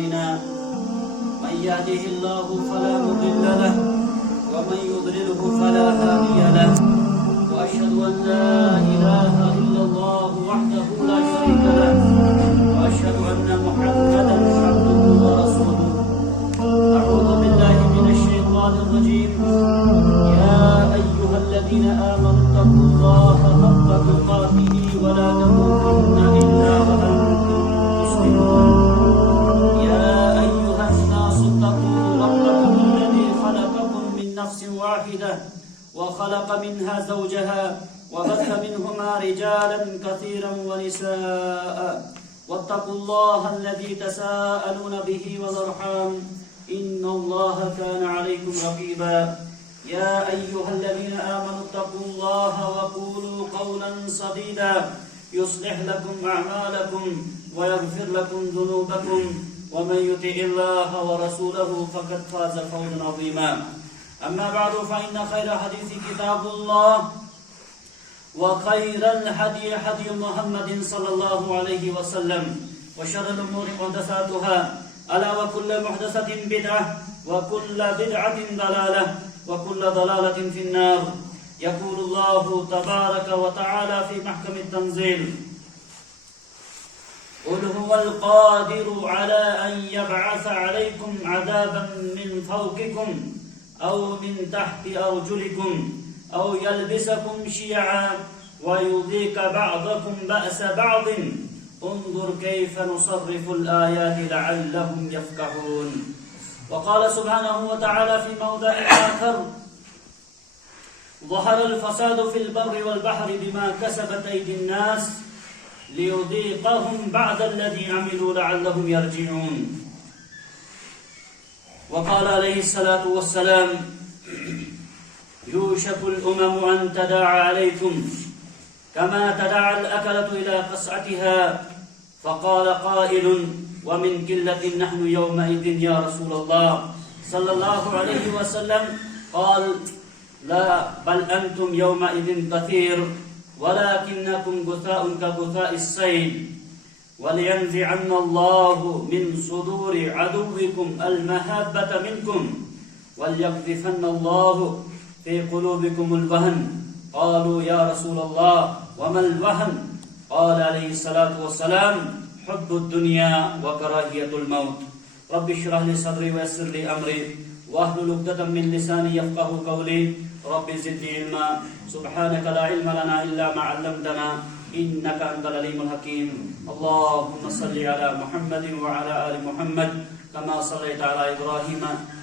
أعمالنا من يهده الله فلا مضل له ومن يضلله فلا هادي له وأشهد أن لا إله إلا الله وحده لا شريك له وأشهد أن محمدا عبده ورسوله. أعوذ بالله من الشيطان الرجيم. يا أيها الذين آمنوا اتقوا الله حق تقاته ولا تموتن إلا وأنتم مسلمون. يا أيها الناس اتقوا ربكم الذي خلقكم من نفس واحدة وخلق منها زوجها وبث منهما رجالا كثيرا ونساء واتقوا الله الذي تساءلون به والأرحام إن الله كان عليكم رقيبا. يا أيها الذين آمنوا اتقوا الله وقولوا قولا سديدا يصلح لكم أعمالكم ويغفر لكم ذنوبكم ومن يطع الله ورسوله فقد فاز فوزا عظيما. أما بعد فإن خير حديث كتاب الله وخير الهدي هدي محمد صلى الله عليه وسلم وشر الأمور محدثاتها ألا وكل محدثة بدعة وكل بدعة ضلالة وكل ضلالة في النار. يقول الله تبارك وتعالى في محكم التنزيل: قل هو القادر على أن يبعث عليكم عذابا من فوقكم أو من تحت أرجلكم أو يلبسكم شيعا ويذيق بعضكم بأس بعض انظر كيف نصرف الآيات لعلهم يفقهون. وقال سبحانه وتعالى في موضع آخر: ظهر الفساد في البر والبحر بما كسبت أيدي الناس ليذيقهم بعد الذي عملوا لعلهم يرجعون. وقال عليه الصلاة والسلام: يوشك الأمم أن تداعى عليكم كما تداعى الأكلة إلى قصعتها. فقال قائل: ومن قلة نحن يومئذ يا رسول الله صلى الله عليه وسلم؟ قال: لا بل أنتم يومئذ كثير ولكنكم غثاء كغثاء السيل ولينزعن الله من صدور عدوكم المهابة منكم وليقذفن الله في قلوبكم الوهن. قالوا: يا رسول الله وما الوهن؟ قال عليه الصلاة والسلام: حب الدنيا وكراهية الموت. رب اشرح لي صدري ويسر لي أمري واحلل عقدة من لساني يفقهوا قولي. رب زدني علما سبحانك لا علم لنا إلا ما علمتنا إنك أنت العليم الحكيم. اللهم صل على محمد وعلى آل محمد كما صليت على إبراهيم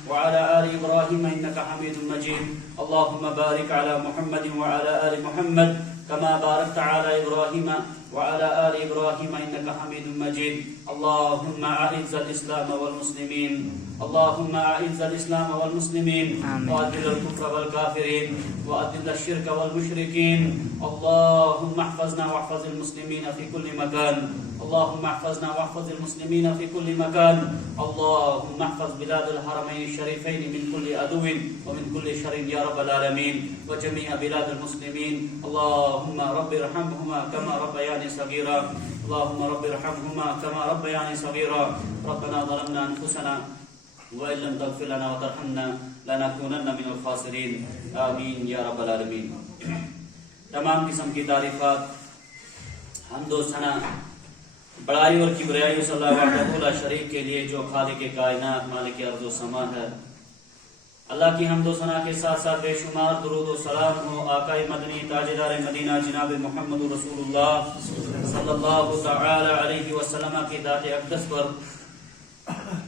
وعلى آل إبراهيم إنك حميد مجيد. اللهم بارك على محمد وعلى آل محمد كما باركت على إبراهيم وعلى آل إبراهيم إنك حميد مجيد. اللهم أعز الإسلام والمسلمين اللهم أعز الإسلام والمسلمين وأذل الكفر والكافرين وأذل الشرك والمشركين. اللهم احفظنا واحفظ المسلمين في كل مكان. اللهم احفظنا واحفظ المسلمين في كل مكان. اللهم احفظ بلاد الحرمين الشريفين من كل عدو ومن كل شر يا رب العالمين وجميع بلاد المسلمين. اللهم رب ارحمهما كما ربياني صغيرا. اللهم رب ارحمهما كما ربياني صغيرا. ربنا ظلمنا أنفسنا وإن لم تغفر لنا وترحمنا لنكونن من الخاسرين. آمین یا رب العالمین. تمام قسم کی تعریفات حمد و ثنا بڑائی اور کبریائی صلی اللہ وحدہ لا شریک کے لیے جو خالق کائنات مالک ارض و سما ہے. اللہ کی حمد و ثنا کے ساتھ ساتھ بے شمار درود و سلام ہو آقائے مدنی تاجدار مدینہ جناب محمد رسول اللہ صلی اللہ تعالی علیہ وسلم کی ذات اقدس پر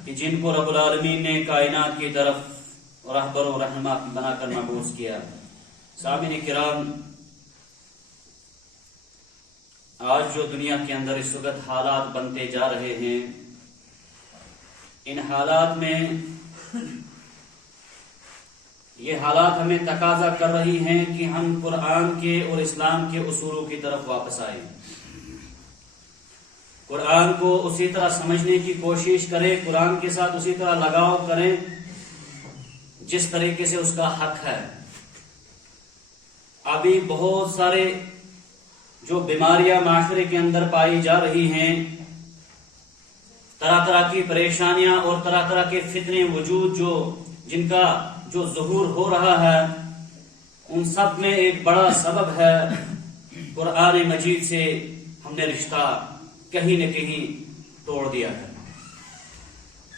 کہ جن کو رب العالمین نے کائنات کی طرف رہبر و رہنما بنا کر مبعوث کیا. سامعین کرام، آج جو دنیا کے اندر اس وقت حالات بنتے جا رہے ہیں، ان حالات میں یہ حالات ہمیں تقاضا کر رہی ہیں کہ ہم قرآن کے اور اسلام کے اصولوں کی طرف واپس آئیں. قرآن کو اسی طرح سمجھنے کی کوشش کریں، قرآن کے ساتھ اسی طرح لگاؤ کریں جس طریقے سے اس کا حق ہے. ابھی بہت سارے جو بیماریاں معاشرے کے اندر پائی جا رہی ہیں، طرح طرح کی پریشانیاں اور طرح طرح کے فتنے وجود جن کا جو ظہور ہو رہا ہے، ان سب میں ایک بڑا سبب ہے قرآن مجید سے ہم نے رشتہ کہیں نہ کہیں توڑ دیا ہے۔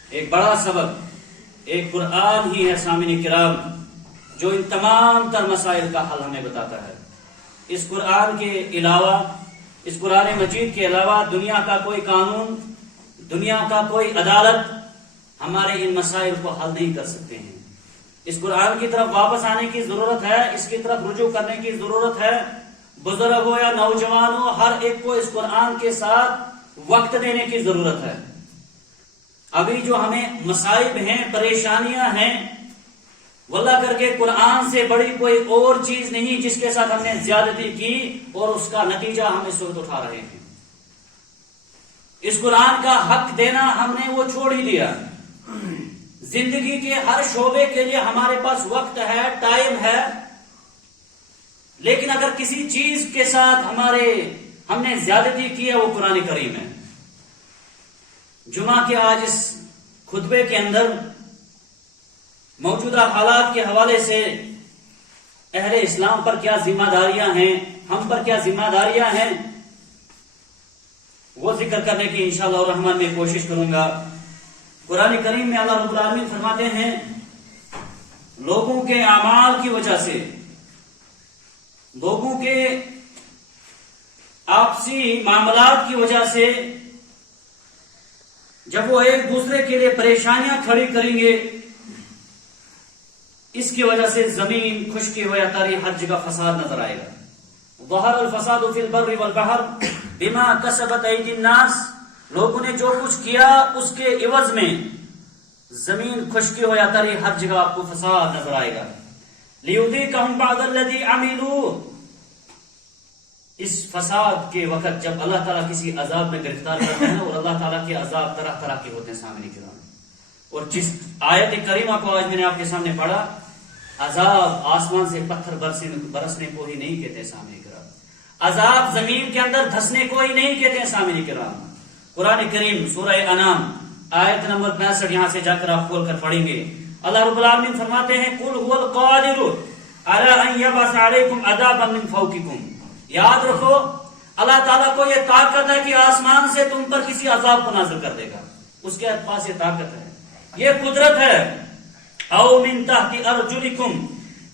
ایک بڑا سبب ایک قرآن ہی ہے سامعین کرام، جو ان تمام تر مسائل کا حل ہمیں بتاتا ہے۔ اس قرآن کے علاوہ، اس قرآن مجید کے علاوہ دنیا کا کوئی قانون، دنیا کا کوئی عدالت ہمارے ان مسائل کو حل نہیں کر سکتے ہیں۔ اس قرآن کی طرف واپس آنے کی ضرورت ہے، اس کی طرف رجوع کرنے کی ضرورت ہے۔ بزرگ ہو یا نوجوان ہو، ہر ایک کو اس قرآن کے ساتھ وقت دینے کی ضرورت ہے۔ ابھی جو ہمیں مصائب ہیں، پریشانیاں ہیں، واللہ کر کے قرآن سے بڑی کوئی اور چیز نہیں جس کے ساتھ ہم نے زیادتی کی اور اس کا نتیجہ ہم اس وقت اٹھا رہے ہیں۔ اس قرآن کا حق دینا ہم نے وہ چھوڑ ہی دیا۔ زندگی کے ہر شعبے کے لیے ہمارے پاس وقت ہے، ٹائم ہے، لیکن اگر کسی چیز کے ساتھ ہم نے زیادتی کی ہے، وہ قرآن کریم ہے۔ جمعہ کے آج اس خطبے کے اندر موجودہ حالات کے حوالے سے اہل اسلام پر کیا ذمہ داریاں ہیں، ہم پر کیا ذمہ داریاں ہیں، وہ ذکر کرنے کی انشاءاللہ الرحمن میں کوشش کروں گا۔ قرآن کریم میں اللہ رب العالمین فرماتے ہیں، لوگوں کے اعمال کی وجہ سے، لوگوں کے آپسی معاملات کی وجہ سے جب وہ ایک دوسرے کے لیے پریشانیاں کھڑی کریں گے، اس کی وجہ سے زمین خشکی ہو یا تاری ہر جگہ فساد نظر آئے گا۔ ظہر الفساد فی البر والبحر بما کسبت ایدی الناس، لوگوں نے جو کچھ کیا اس کے عوض میں زمین خشکی ہو یا تاری ہر جگہ آپ کو فساد نظر آئے گا۔ لیذیقہم بعض الذی عملوا، اس فساد کے وقت جب اللہ تعالیٰ کسی عذاب میں گرفتار کرتے ہیں، اور اللہ تعالیٰ کے عذاب طرح طرح کے ہوتے ہیں سامنے کرام، اور جس آیت کریمہ کو آج میں نے آپ کے سامنے پڑھا، عذاب آسمان سے پتھر برسنے کو ہی نہیں کہتے سامنے کرام، عذاب زمین کے اندر دھسنے کو ہی نہیں کہتے سامنے کرام۔ قرآن کریم سورہ انعام آیت نمبر 65، یہاں سے جا کر آپ کھول کر پڑھیں گے، اللہ رب العالمین فرماتے ہیں، قُلْ هُوَ الْقَادِرُ عَلَىٰ أَن يَبْعَثَ عَلَيْكُمْ عَذَابًا مِّن فَوْقِكُمْ، یاد رکھو اللہ تعالیٰ کو یہ طاقت ہے کہ آسمان سے تم پر کسی عذاب کو نازل کر دے گا، اس کے پاس یہ طاقت ہے، یہ قدرت ہے۔ او من تحت ارجلکم،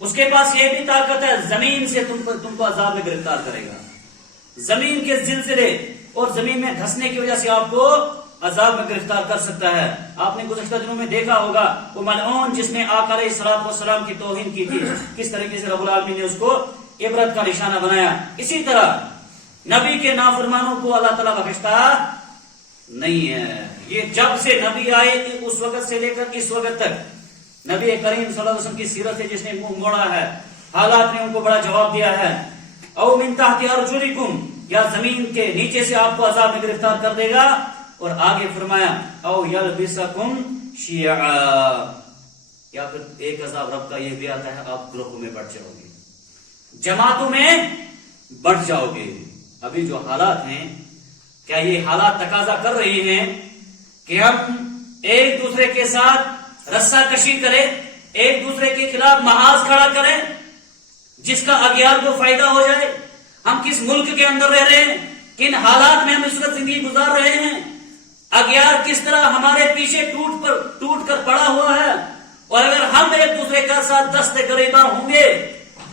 اس کے پاس یہ بھی طاقت ہے زمین سے تم کو عذاب میں گرفتار کرے گا، زمین کے زلزلے اور زمین میں دھسنے کی وجہ سے آپ کو عذاب میں گرفتار کر سکتا ہے۔ آپ نے گزشتہ دنوں میں دیکھا ہوگا وہ ملعون جس نے آقا علیہ الصلوۃ والسلام کی توہین کی تھی، کس طریقے سے رب العالمین نے اس کو عبرت کا نشانہ بنایا۔ اسی طرح نبی کے نافرمانوں کو اللہ تعالیٰ بخشتا نہیں ہے۔ یہ جب سے نبی آئے اس وقت سے لے کر اس وقت تک نبی کریم صلی اللہ علیہ وسلم کی سیرت ہے جس نے منہ موڑا ہے، حالات نے ان کو بڑا جواب دیا ہے۔ او من تحت ارجلکم، یا زمین کے نیچے سے آپ کو عذاب میں گرفتار کر دے گا، اور آگے فرمایا او یلبسکم شیعا، یا پھر ایک عذاب رب کا یہ بھی آتا ہے آپ گروہوں میں بٹ جاؤ گے، جماعتوں میں بٹ جاؤ گے۔ ابھی جو حالات ہیں، کیا یہ حالات تقاضا کر رہے ہیں کہ ہم ایک دوسرے کے ساتھ رسہ کشی کریں، ایک دوسرے کے خلاف محاذ کھڑا کریں جس کا اغیار کو فائدہ ہو جائے؟ ہم کس ملک کے اندر رہ رہے ہیں، کن حالات میں ہم اس وقت زندگی گزار رہے ہیں، اغیار کس طرح ہمارے پیچھے ٹوٹ کر پڑا ہوا ہے، اور اگر ہم ایک دوسرے کا ساتھ دست گریباں ہوں گے،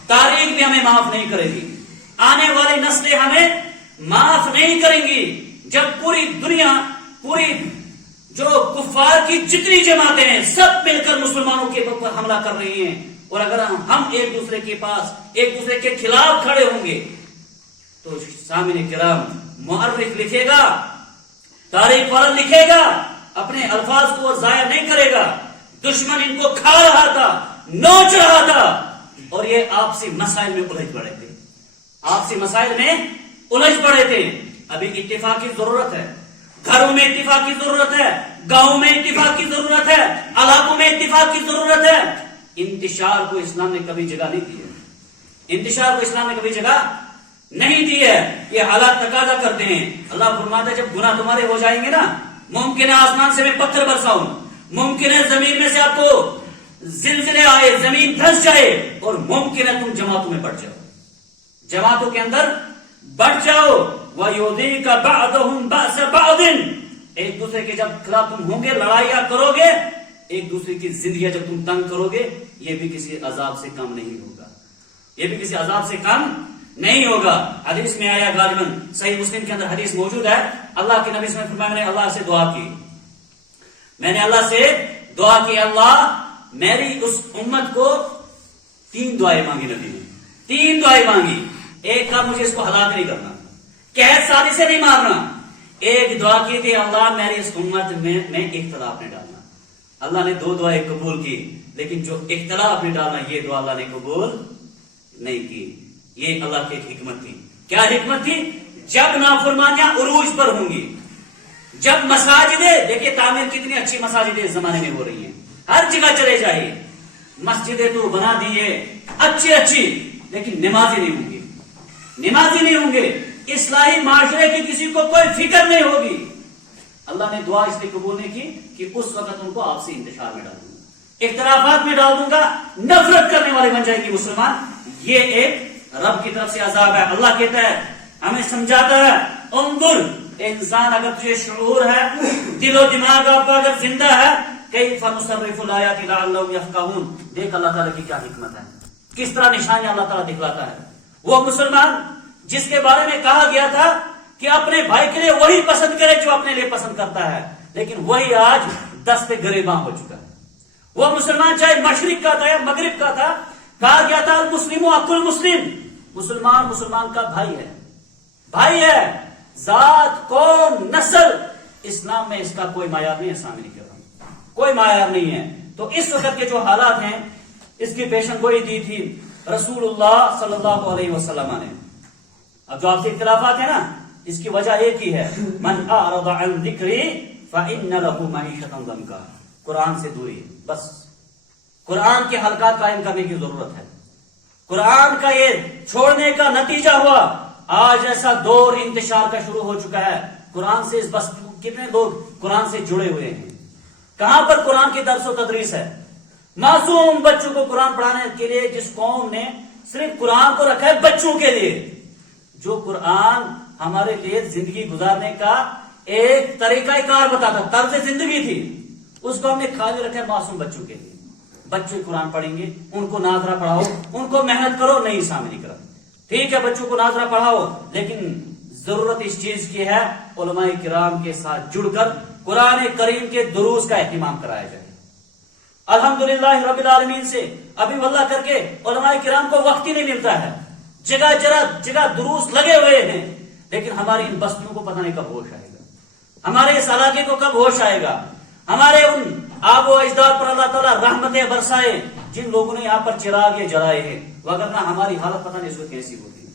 تاریخ بھی ہمیں معاف نہیں کرے گی، آنے والی نسلیں ہمیں معاف نہیں کریں گی۔ جب پوری دنیا، پوری جو کفار کی جتنی جماعتیں ہیں سب مل کر مسلمانوں کے اوپر حملہ کر رہی ہیں، اور اگر ہم ایک دوسرے کے پاس ایک دوسرے کے خلاف کھڑے ہوں گے تو سامعین کرام مؤرخ لکھے گا، تاریخ والا لکھے گا، اپنے الفاظ کو ضائع نہیں کرے گا، دشمن ان کو کھا رہا تھا، نوچ رہا تھا، اور یہ آپسی مسائل میں الجھ پڑے تھے، آپسی مسائل میں الجھ پڑے تھے۔ ابھی اتفاق کی ضرورت ہے، گھروں میں اتفاق کی ضرورت ہے، گاؤں میں اتفاق کی ضرورت ہے، علاقوں میں اتفاق کی ضرورت ہے۔ انتشار کو اسلام نے کبھی جگہ نہیں دی ہے، انتشار کو اسلام نے کبھی جگہ نہیں دی ہے، یہ حالات تقاضا کرتے ہیں۔ اللہ فرماتا ہے جب گناہ تمہارے ہو جائیں گے نا ممکن ہے آسمان سے میں پتھر برساؤں، ممکن ہے زمین میں سے آپ کو زلزلے آئے، زمین دھس جائے، اور ممکن ہے تم جماعتوں میں بٹ جاؤ، جماعتوں کے اندر بٹ جاؤ۔ وَيُذِيقَ بَعْضُهُمْ بَأْسَ بَعْضٍ، ایک دوسرے کے جب خلاف تم ہوں گے، لڑائیاں کرو گے، ایک دوسرے کی زندگیاں جب تم تنگ کرو گے، یہ بھی کسی عذاب سے کم نہیں ہوگا، یہ بھی کسی عذاب سے کم نہیں ہوگا۔ حدیث میں آیا غالباً صحیح مسلم کے اندر حدیث موجود ہے، اللہ کے نبی صلی اللہ علیہ وسلم نے فرمایا، میں نے اللہ سے دعا کی، میں نے اللہ سے دعا کی، اللہ میری اس امت کو 3 دعائیں مانگی، نبی نے 3 دعائیں مانگی۔ ایک کا مجھے اس کو ہلاک نہیں کرنا، قحط ساری سے نہیں مارنا۔ ایک دعا کی تھی، اللہ میری اس امت میں اختلاف نہیں ڈالنا۔ اللہ نے 2 دعائیں قبول کی، لیکن جو اختلاف نہیں ڈالنا یہ دعا اللہ نے قبول نہیں کی۔ یہ اللہ کی ایک حکمت تھی۔ کیا حکمت تھی؟ جب نافرمانیاں عروج پر ہوں گی، جب مساجدیں، دیکھیے تعمیر کتنی اچھی مساجدیں اس زمانے میں ہو رہی ہیں، ہر جگہ چلے جائیے، مسجدیں تو بنا دیے اچھی، لیکن نمازی نہیں ہوں گے، نمازی نہیں ہوں گے، اصلاحی معاشرے کی کسی کو کوئی فکر نہیں ہوگی۔ اللہ نے دعا اس لیے قبول نہیں کی کہ اس وقت ان کو آپسی انتشار میں ڈال دوں گا، اختلافات میں ڈال دوں گا، نفرت کرنے والے بن جائے گی مسلمان۔ یہ ایک رب کی طرف سے عذاب ہے۔ اللہ کہتا ہے، ہمیں سمجھاتا ہے، انظر، انسان اگر تجھے شعور ہے، دل و دماغ آپ کا اگر زندہ ہے، کیف نصرف الآیات لعلہم یفقہون، دیکھ اللہ تعالیٰ کی کیا حکمت ہے، کس طرح نشانیاں اللہ تعالیٰ دکھلاتا ہے۔ وہ مسلمان جس کے بارے میں کہا گیا تھا کہ اپنے بھائی کے لیے وہی پسند کرے جو اپنے لیے پسند کرتا ہے، لیکن وہی آج دست گریباں ہو چکا ہے۔ وہ مسلمان چاہے مشرق کا تھا یا مغرب کا تھا، کہا گیا تھا المسلم اخو المسلم، مسلمان مسلمان کا بھائی ہے، ذات، قوم، نسل، اسلام میں اس کا کوئی معیار نہیں ہے، سامنے نہیں کر رہا، کوئی معیار نہیں ہے۔ تو اس وقت کے جو حالات ہیں اس کی پیشن گوئی دی تھی رسول اللہ صلی اللہ علیہ وسلم نے۔ اب جو آپ کے اختلافات ہیں نا، اس کی وجہ ایک ہی ہے، من اعرض عن ذکری فإن له معیشۃ ضنکا، قرآن سے دوری، بس قرآن کے حلقات قائم کرنے کی ضرورت ہے۔ قرآن کا یہ چھوڑنے کا نتیجہ ہوا آج ایسا دور انتشار کا شروع ہو چکا ہے۔ قرآن سے بس کتنے لوگ قرآن سے جڑے ہوئے ہیں، کہاں پر قرآن کی درس و تدریس ہے؟ معصوم بچوں کو قرآن پڑھانے کے لیے جس قوم نے صرف قرآن کو رکھا ہے بچوں کے لیے، جو قرآن ہمارے لیے زندگی گزارنے کا ایک طریقہ کار بتاتا، طرز زندگی تھی، اس کو ہم نے خالی رکھا ہے معصوم بچوں کے لیے۔ بچے قرآن پڑھیں گے، ان کو ناظرہ پڑھاؤ، ان کو محنت کرو، نہیں سامنے نہیں کرو، ٹھیک ہے بچوں کو ناظرہ پڑھاؤ، لیکن ضرورت اس چیز کی ہے علماء کرام کے ساتھ جڑ کر قرآن کریم کے دروس کا اہتمام کرایا جائے۔ الحمدللہ رب العالمین سے ابھی واللہ کر کے علماء کرام کو وقت ہی نہیں ملتا ہے، جگہ دروس لگے ہوئے ہیں، لیکن ہماری ان بستیوں کو پتہ نہیں کب ہوش آئے گا، ہمارے اس علاقے کو کب ہوش آئے گا، ہمارے ان آب و اجداد پر اللہ تعالیٰ رحمتیں برسائے جن لوگوں نے یہاں پر چراغ جلائے ہیں، وگرنہ ہماری حالت پتہ نہیں اس وقت کیسی ہوتی،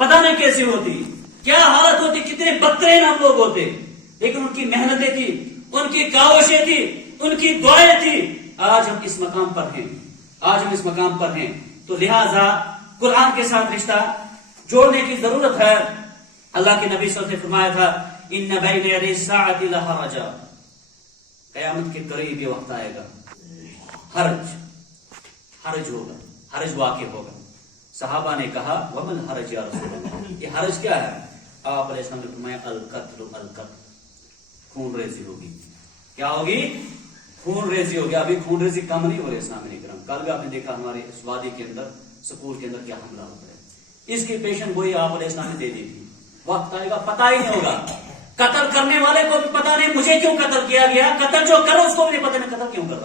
پتہ نہیں کیسی ہوتی، کیا حالت ہوتی، کتنے بدترین ہم لوگ ہوتے، لیکن ان کی محنتیں تھی، ان کی کاوشیں تھی، ان کی دعائیں تھی، آج ہم اس مقام پر ہیں۔ تو لہذا قرآن کے ساتھ رشتہ جوڑنے کی ضرورت ہے۔ اللہ کے نبی صلی اللہ علیہ وسلم نے فرمایا تھا، ان بین یدی الساعۃ لحرجا، قیامت کے قریب یہ وقت آئے گا، حرج ہوگا، حرج واقع ہوگا۔ صحابہ نے کہا ومن حرج یا رسول اللہ، یہ حرج کیا ہے؟ آپ علیہ السلام نے فرمایا القتل، خون ریزی ہوگی۔ کیا ہوگی؟ خون ریزی ہوگی۔ ابھی خون ریزی کم نہیں ہو رہی اسلام کرام، کل بھی آپ نے دیکھا ہمارے اس وادی کے اندر سکول کے اندر کیا حملہ ہوتا ہے، اس کی پیشن گوئی آپ علیہ السلام نے دے دی تھی۔ وقت آئے گا پتہ ہی نہیں ہوگا، قتل کرنے والے کو بھی پتہ نہیں مجھے کیوں قتل کیا گیا، قتل جو کرو اس کو بھی پتہ نہیں قتل کیوں کر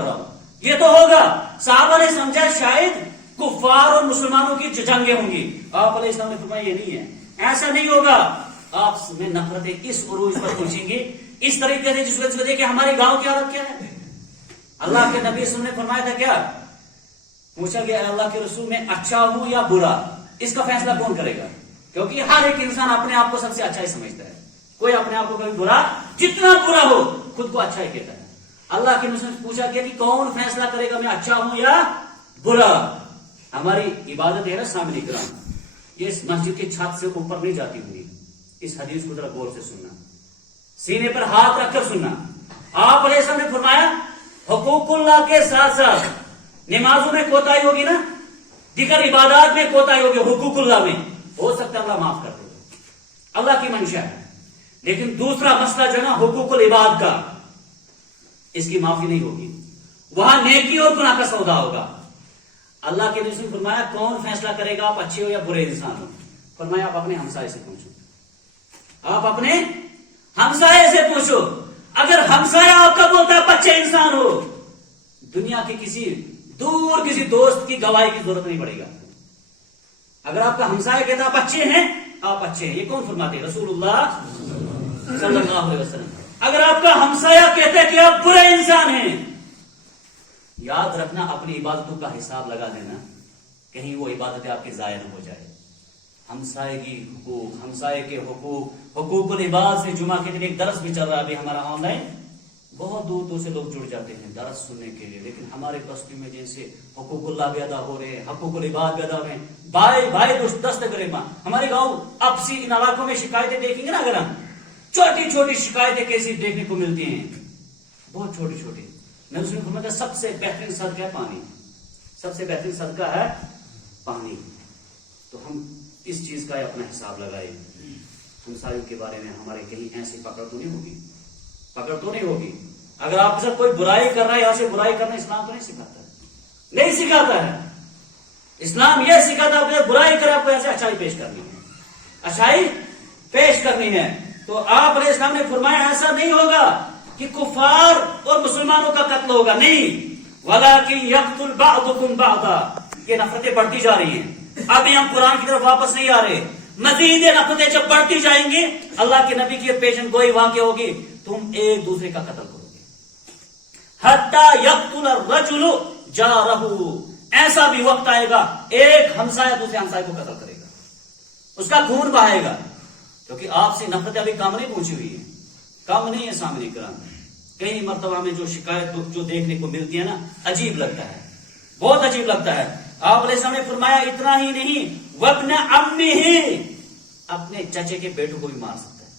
رہا ہوں، یہ تو ہوگا۔ صحابہ نے سمجھا شاید کفار اور مسلمانوں کی جنگیں ہوں گی، آپ علیہ السلام نے فرمایا یہ نہیں ہے، ایسا نہیں ہوگا، آپس میں نفرتیں اس عروج پر پہنچیں گی اس طریقے سے جس وجہ سے دیکھیں ہماری گاؤں کی حالت کیا ہے۔ اللہ کے نبی صلی اللہ علیہ وسلم نے فرمایا تھا کیا؟ پوچھا گیا اللہ کے رسول میں اچھا ہوں یا برا، اس کا فیصلہ کون کرے گا؟ کیونکہ ہر ایک انسان اپنے آپ کو سب سے اچھا ہی سمجھتا ہے، کوئی اپنے آپ کو کبھی برا، جتنا برا ہو خود کو اچھا ہی کہتا ہے۔ اللہ کے رسول نے پوچھا گیا کہ کون فیصلہ کرے گا میں اچھا ہوں یا برا؟ ہماری عبادت ہے نا سامنے کرام، یہ اس مسجد کی چھت سے اوپر نہیں جاتی ہوئی، اس حدیث کو ذرا غور سے سننا، سینے پر ہاتھ رکھ کر سننا۔ آپ علیہ السلام نے فرمایا حقوق اللہ کے ساتھ ساتھ نمازوں میں کوتاہی ہوگی نا، دیگر عبادات میں کوتاہی ہوگی، حقوق اللہ میں ہو سکتا ہے اللہ معاف کر دے، اللہ کی منشا ہے۔ لیکن دوسرا مسئلہ جو ہے نا حقوق العباد کا، اس کی معافی نہیں ہوگی، وہاں نیکی اور گناہ کا سودا ہوگا۔ اللہ کے رسول نے فرمایا کون فیصلہ کرے گا آپ اچھے ہو یا برے انسان ہو؟ فرمایا آپ اپنے ہمسائے سے پوچھو، آپ اپنے ہمسائے سے پوچھو۔ اگر ہمسایہ آپ کا بولتا ہے آپ اچھے انسان ہو، دنیا کے کسی دور کسی دوست کی گواہی کی ضرورت نہیں پڑے گا۔ اگر آپ کا ہمسایہ کہتا ہے آپ اچھے ہیں، آپ اچھے ہیں، یہ کون فرماتے ہیں؟ رسول اللہ صلی اللہ علیہ وسلم۔ اگر آپ کا ہمسایہ کہتا ہے کہ آپ برے انسان ہیں، یاد رکھنا اپنی عبادتوں کا حساب لگا دینا، کہیں وہ عبادتیں آپ کی ضائع نہ ہو جائے۔ ہمسائے کی حقوق، ہمسائے کے حقوق، حقوق العباد سے جمعہ کے دن ایک درس بھی چل رہا ہے ابھی ہمارا آن لائن، بہت دور دور سے لوگ جڑ جاتے ہیں درس سننے کے لیے، لیکن ہمارے بستی میں جن سے حقوق اللہ بھی ادا ہو رہے ہیں، حقوق العباد بھی ادا ہو رہے ہیں، بھائی بھائی دست گریباں۔ ہمارے گاؤں اپسی ان علاقوں میں شکایتیں دیکھیں گے نا، اگر ہم چھوٹی چھوٹی شکایتیں کیسی دیکھنے کو ملتی ہیں، بہت چھوٹی چھوٹی۔ میں اس میں فرماتا سب سے بہترین صدقہ ہے پانی، سب سے بہترین صدقہ ہے پانی۔ تو ہم اس چیز کا اپنا حساب لگائے، ہمسایوں کے بارے میں ہمارے کہیں ایسی پکڑ تو نہیں ہوگی، پکڑ تو نہیں ہوگی۔ اگر آپ کے ساتھ کوئی برائی کر رہا ہے، یہاں سے برائی کرنا اسلام تو نہیں سکھاتا ہے، نہیں سکھاتا ہے۔ اسلام یہ سکھاتا ہے کہ برائی کرے آپ کو ایسے اچھائی پیش کرنی ہے، اچھائی پیش کرنی ہے۔ تو آپ علیہ السلام نے فرمایا ایسا نہیں ہوگا کہ کفار اور مسلمانوں کا قتل ہوگا، نہیں، وَلَٰكِن يَقْتُلْ بَعْضُكُمْ بَعْضًا۔ یہ نفرتیں بڑھتی جا رہی ہیں، ابھی ہم قرآن کی طرف واپس نہیں آ رہے، مزید یہ نفرتیں جب بڑھتی جائیں گی، اللہ کے نبی کی پیشن گوئی واقع ہوگی، تم ایک دوسرے کا قتل کرو گے، حَتَّى يَقْتُلَ الرَّجُلُ جَارَهُ۔ ایسا بھی وقت آئے گا ایک ہمسایہ دوسرے ہمسایہ کو قتل کرے گا، اس کا خون بہائے گا، کیونکہ آپ سے نفرتیں ابھی کم نہیں پہنچی ہوئی ہیں، کم نہیں ہے سامنے کرام۔ کئی مرتبہ میں جو شکایت جو دیکھنے کو ملتی ہے نا، عجیب لگتا ہے، بہت عجیب لگتا ہے۔ آپ علیہ السلام نے فرمایا اتنا ہی نہیں، وابن عمہ، اپنے چچے کے بیٹوں کو بھی مار سکتا ہے۔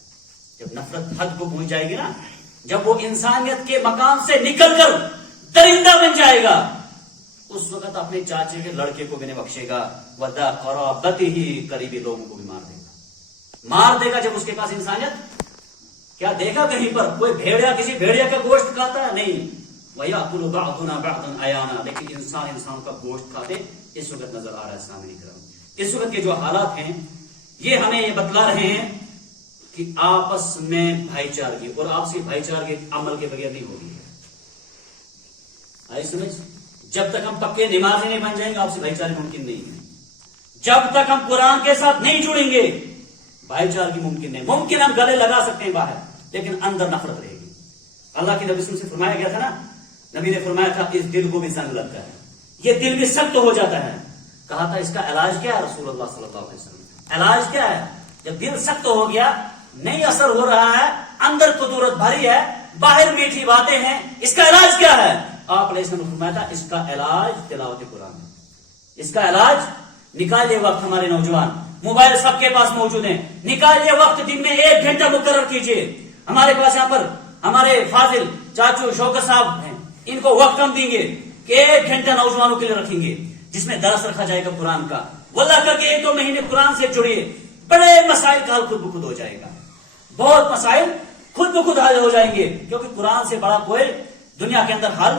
جب نفرت حد کو پہنچ جائے گی نا، جب وہ انسانیت کے مقام سے نکل کر درندہ بن جائے گا، اس وقت اپنے چاچے کے لڑکے کو بھی نہیں بخشے گا، وَذَا قَرَابَتِهِ، قریبی لوگوں کو بھی مار دے گا جب اس کے پاس انسانیت۔ کیا دیکھا کہیں پر کوئی بھیڑیا کسی بھیڑیا کا گوشت کھاتا ہے؟ نہیں، وَيَأْكُلُ بَعْضُنَا بَعْضًا عَيَانًا، لیکن انسان کا گوشت کھاتے اس وقت نظر آ رہا ہے سامنے کی طرف۔ اس وقت کے جو حالات ہیں یہ ہمیں یہ بتلا رہے ہیں کہ آپس میں بھائی چارگی، اور آپسی بھائی چارگی عمل کے بغیر نہیں ہوگی۔ آئی سمجھ؟ جب تک ہم پکے نمازی نہیں بن جائیں گے آپسی بھائی چارگی ممکن نہیں ہے، جب تک ہم قرآن کے ساتھ نہیں جڑیں گے بھائی چارگی ممکن نہیں۔ ممکن ہم گلے لگا سکتے ہیں باہر، لیکن اندر نفرت رہے گی۔ اللہ کے نبی سے فرمایا گیا تھا نا، نبی نے فرمایا تھا اس دل کو بھی زنگ لگتا ہے، یہ دل بھی سخت ہو جاتا ہے۔ کہا تھا اس کا علاج کیا ہے رسول اللہ صلی اللہ علیہ وسلم؟ علاج کیا ہے؟ جب دل سخت ہو گیا، نہیں اثر ہو رہا ہے، اندر قدورت بھری ہے، باہر میٹھی باتیں ہیں، اس کا علاج کیا ہے؟ آپ علیہ السلام نے فرمایا تھا اس کا علاج تلاوت قرآن ہے۔ اس کا علاج نکالے وقت، ہمارے نوجوان موبائل سب کے پاس موجود ہیں، نکالیے وقت، دن میں 1 گھنٹہ مقرر کیجیے۔ ہمارے پاس یہاں پر ہمارے فاضل چاچو شوکت صاحب ہیں، ان کو وقت ہم دیں گے کہ 1 گھنٹہ نوجوانوں کے لیے رکھیں گے، جس میں درس رکھا جائے گا قرآن کا۔ واللہ کر کے 1-2 مہینے قرآن سے جڑیے، بڑے مسائل کا حل خود بخود ہو جائے گا، بہت مسائل خود بخود حل ہو جائیں گے، کیونکہ قرآن سے بڑا کوئی دنیا کے اندر حل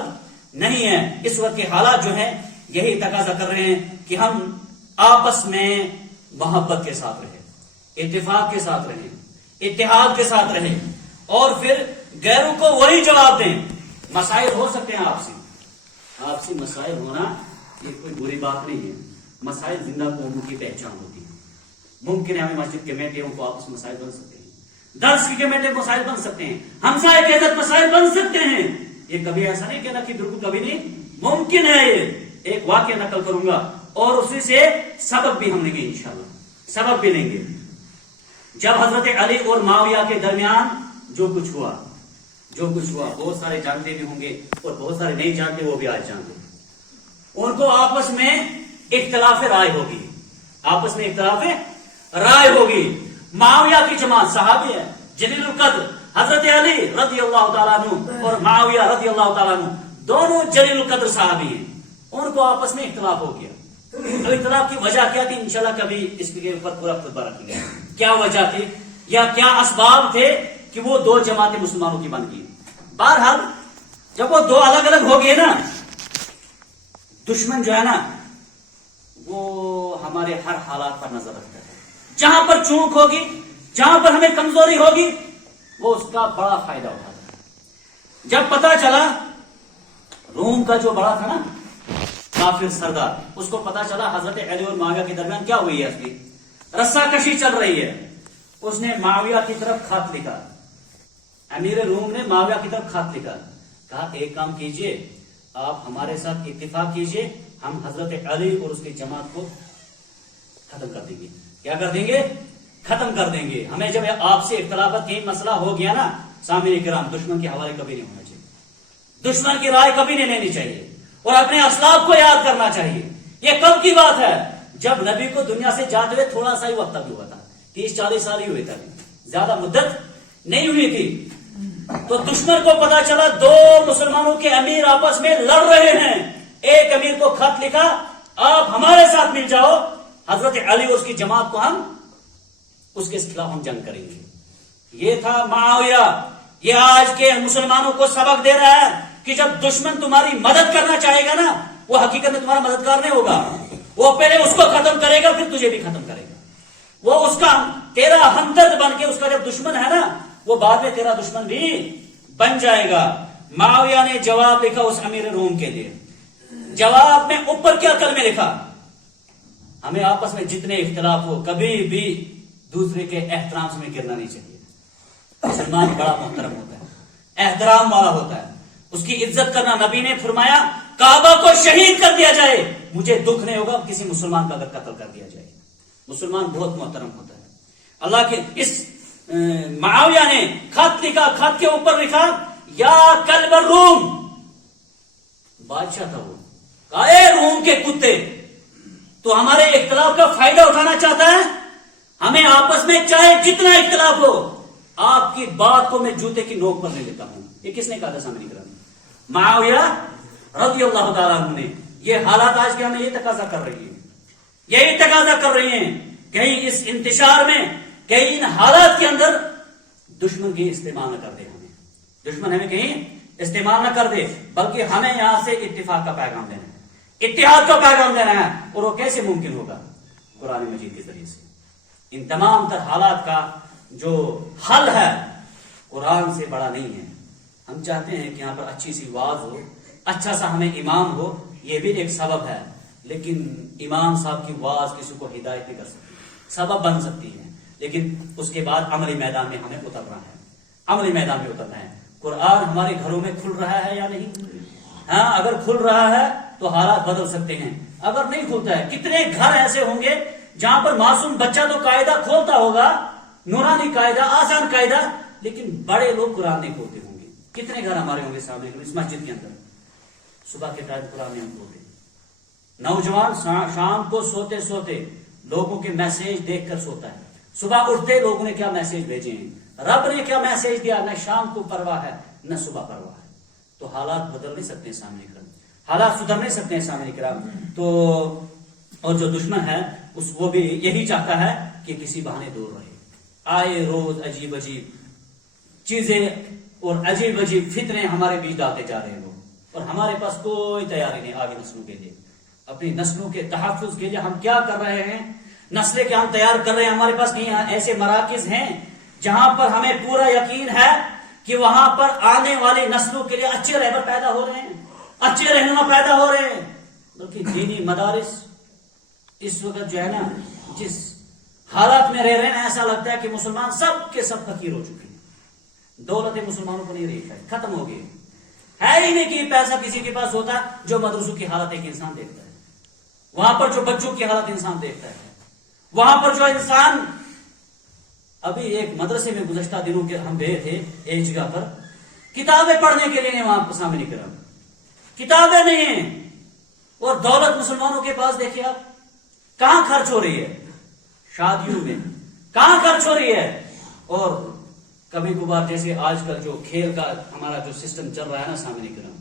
نہیں ہے۔ اس وقت کے حالات جو ہیں یہی تقاضا کر رہے ہیں کہ ہم آپس میں محبت کے ساتھ رہیں، اتفاق کے ساتھ رہیں، اتحاد کے ساتھ رہیں، اور پھر غیروں کو وہی جواب دیں۔ مسائل ہو سکتے ہیں آپسی مسائل ہونا یہ کوئی بری بات نہیں ہے، مسائل زندہ قوموں کی پہچان ہوتی ہے۔ ممکن ہے ہمیں مسجد کمیٹیوں کو آپس مسائل بن سکتے ہیں، درس کی کمیٹی مسائل بن سکتے ہیں، ہمسائے کے ساتھ مسائل بن سکتے ہیں، یہ کبھی ایسا نہیں کہنا کہ بالکل کبھی نہیں، ممکن ہے۔ یہ ایک واقعہ نقل کروں گا اور اسی سے سبق بھی ہم لیں گے، انشاءاللہ سبق بھی لیں گے۔ جب حضرت علی اور معاویہ کے درمیان جو کچھ ہوا، بہت سارے جانتے بھی ہوں گے اور بہت سارے نہیں جانتے، وہ بھی آج جان گے۔ ان کو آپس میں اختلاف رائے ہوگی، معاویہ کی جماعت صحابی ہے جلیل القدر، حضرت علی رضی اللہ تعالیٰ عنہ اور معاویہ رضی اللہ تعالیٰ عنہ دونوں جلیل القدر صحابی ہیں، ان کو آپس میں اختلاف ہو گیا. اب اختلاف کی وجہ کیا تھی؟ انشاءاللہ کبھی اس کے اوپر پورا خطبہ رکھیں گے. کیا وجہ تھی یا کیا اسباب تھے کہ وہ دو جماعتیں مسلمانوں کی بن گئی؟ بہرحال جب وہ دو الگ الگ ہو گئے نا، دشمن جو ہے نا وہ ہمارے ہر حالات پر نظر رکھتا ہے. جہاں پر چونک ہوگی، جہاں پر ہمیں کمزوری ہوگی، وہ اس کا بڑا فائدہ اٹھاتا ہے. جب پتا چلا روم کا جو بڑا تھا نا کافر سردار، اس کو پتا چلا حضرت علی اور معاویہ کے درمیان کیا ہوئی ہے، اس کی رسا کشی چل رہی ہے. اس نے معاویہ کی طرف خط لکھا، امیر روم نے معاویہ کی طرف خط لکھا، کہا ایک کام کیجئے، آپ ہمارے ساتھ اتفاق کیجئے، ہم حضرت علی اور اس کی جماعت کو ختم کر دیں گے. کیا کر دیں گے؟ ختم کر دیں گے. ہمیں جب آپ سے اختلافات یہی مسئلہ ہو گیا نا، سامعین کرام، دشمن کے حوالے کبھی نہیں ہونا چاہیے، دشمن کی رائے کبھی نہیں لینی چاہیے، اور اپنے اسلاف کو یاد کرنا چاہیے. یہ کب کی بات ہے؟ جب نبی کو دنیا سے جاتے ہوئے تھوڑا سا ہی وقت ابھی ہوا تھا، 30-40 سال ہی ہوئے تھے، زیادہ مدت نہیں ہوئی تھی. تو دشمن کو پتا چلا دو مسلمانوں کے امیر آپس میں لڑ رہے ہیں. ایک امیر کو خط لکھا، آپ ہمارے ساتھ مل جاؤ، حضرت علی اور اس کی جماعت کو ہم اس کے خلاف ہم جنگ کریں گے. یہ تھا معاویہ. یہ آج کے مسلمانوں کو سبق دے رہا ہے کہ جب دشمن تمہاری مدد کرنا چاہے گا نا، وہ حقیقت میں تمہارا مددگار نہیں ہوگا، وہ پہلے اس کو ختم کرے گا، پھر تجھے بھی ختم کرے گا. وہ اس کا تیرا ہمدرد بن کے، اس کا جب دشمن ہے نا، وہ بعد میں تیرا دشمن بھی بن جائے گا. معاویہ نے جواب لکھا اس امیر روم کے لیے. جواب میں اوپر کیا کلمے لکھا؟ ہمیں آپس میں جتنے اختلاف ہو کبھی بھی دوسرے کے احترام سے میں گرنا نہیں چاہیے. مسلمان بڑا محترم ہوتا ہے، احترام والا ہوتا ہے، اس کی عزت کرنا. نبی نے فرمایا کعبہ کو شہید کر دیا جائے، مجھے دکھ نہیں ہوگا کسی مسلمان کا اگر قتل کر دیا جائے. مسلمان بہت محترم ہوتا ہے. اللہ کے اس معاویہ نے خط لکھا، خط کے اوپر لکھا یا کلب الروم، بادشاہ تھا وہ، کہا اے روم کے کتے، تو ہمارے اختلاف کا فائدہ اٹھانا چاہتا ہے؟ ہمیں آپس میں چاہے جتنا اختلاف ہو، آپ کی بات کو میں جوتے کی نوک پر لے لیتا ہوں. یہ کس نے کہا تھا سامنے کرام؟ معاویہ رضی اللہ تعالیٰ عنہ نے. یہ حالات آج کے ہمیں یہ تقاضا کر رہی ہیں، یہی تقاضا کر رہی ہیں. کہیں اس انتشار میں، کہیں ان حالات کے اندر دشمن کی استعمال نہ کر دے، ہمیں دشمن ہمیں کہیں استعمال نہ کر دے، بلکہ ہمیں یہاں سے اتفاق کا پیغام دینا ہے، اتحاد کا پیغام دینا ہے. اور وہ کیسے ممکن ہوگا؟ قرآن مجید کے ذریعے سے. ان تمام تر حالات کا جو حل ہے قرآن سے بڑا نہیں ہے. ہم چاہتے ہیں کہ یہاں پر اچھی سی واز ہو، اچھا سا ہمیں امام ہو، یہ بھی ایک سبب ہے، لیکن امام صاحب کی واز کسی کو ہدایت نہیں کر سکتی، سبب بن سکتی ہے، لیکن اس کے بعد عملی میدان میں ہمیں اترنا ہے، عملی میدان میں اترنا ہے. قرآن ہمارے گھروں میں کھل رہا ہے یا نہیں؟ ہاں، اگر کھل رہا ہے تو حالات بدل سکتے ہیں. اگر نہیں کھلتا ہے، کتنے گھر ایسے ہوں گے جہاں پر معصوم بچہ تو قاعدہ کھولتا ہوگا، نورانی قاعدہ، آسان قاعدہ، لیکن بڑے لوگ قرآن نہیں کھولتے ہوں گے. کتنے گھر ہمارے ہوں گے سامنے اس مسجد کے اندر صبح کے ٹائم قرآن نہیں کھولتے. نوجوان شام کو سوتے سوتے لوگوں کے میسج دیکھ کر سوتا ہے، صبح اٹھتے لوگوں نے کیا میسج بھیجے ہیں، رب نے کیا میسج دیا، نہ شام کو پرواہ ہے نہ صبح پرواہ ہے. تو حالات بدل نہیں سکتے سامنے کرام، حالات سدھر نہیں سکتے ہیں سامنے کرام. تو اور جو دشمن ہے وہ بھی یہی چاہتا ہے کہ کسی بہانے دور رہے. آئے روز عجیب عجیب چیزیں اور عجیب عجیب فتنے ہمارے بیچ ڈالتے جا رہے ہیں لوگ، اور ہمارے پاس کوئی تیاری نہیں آگے نسلوں کے لیے. اپنی نسلوں کے تحفظ کے لیے ہم کیا کر رہے ہیں؟ نسلیں کیا ہم تیار کر رہے ہیں؟ ہمارے پاس کہیں ایسے مراکز ہیں جہاں پر ہمیں پورا یقین ہے کہ وہاں پر آنے والی نسلوں کے لیے اچھے رہبر پیدا ہو رہے ہیں، اچھے رہنما پیدا ہو رہے ہیں. بلکہ دینی مدارس اس وقت جو ہے نا جس حالات میں رہ رہے ہیں، ایسا لگتا ہے کہ مسلمان سب کے سب فقیر ہو چکے ہیں. دولت مسلمانوں کو نہیں رہی ہے، ختم ہو گئی ہے ہی نہیں کہ پیسہ کسی کے پاس ہوتا جو مدرسوں کی حالت ایک انسان دیکھتا ہے، وہاں پر جو بچوں کی حالت انسان دیکھتا ہے، وہاں پر جو انسان. ابھی ایک مدرسے میں گزشتہ دنوں کے ہم گئے تھے ایک جگہ پر، کتابیں پڑھنے کے لیے وہاں پر سامنے کرا، کتابیں نہیں ہیں، اور دولت مسلمانوں کے پاس دیکھیے آپ کہاں خرچ ہو رہی ہے. شادیوں میں کہاں خرچ ہو رہی ہے؟ اور کبھی کبھار جیسے آج کل جو کھیل کا ہمارا جو سسٹم چل رہا ہے نا سامنے کرام،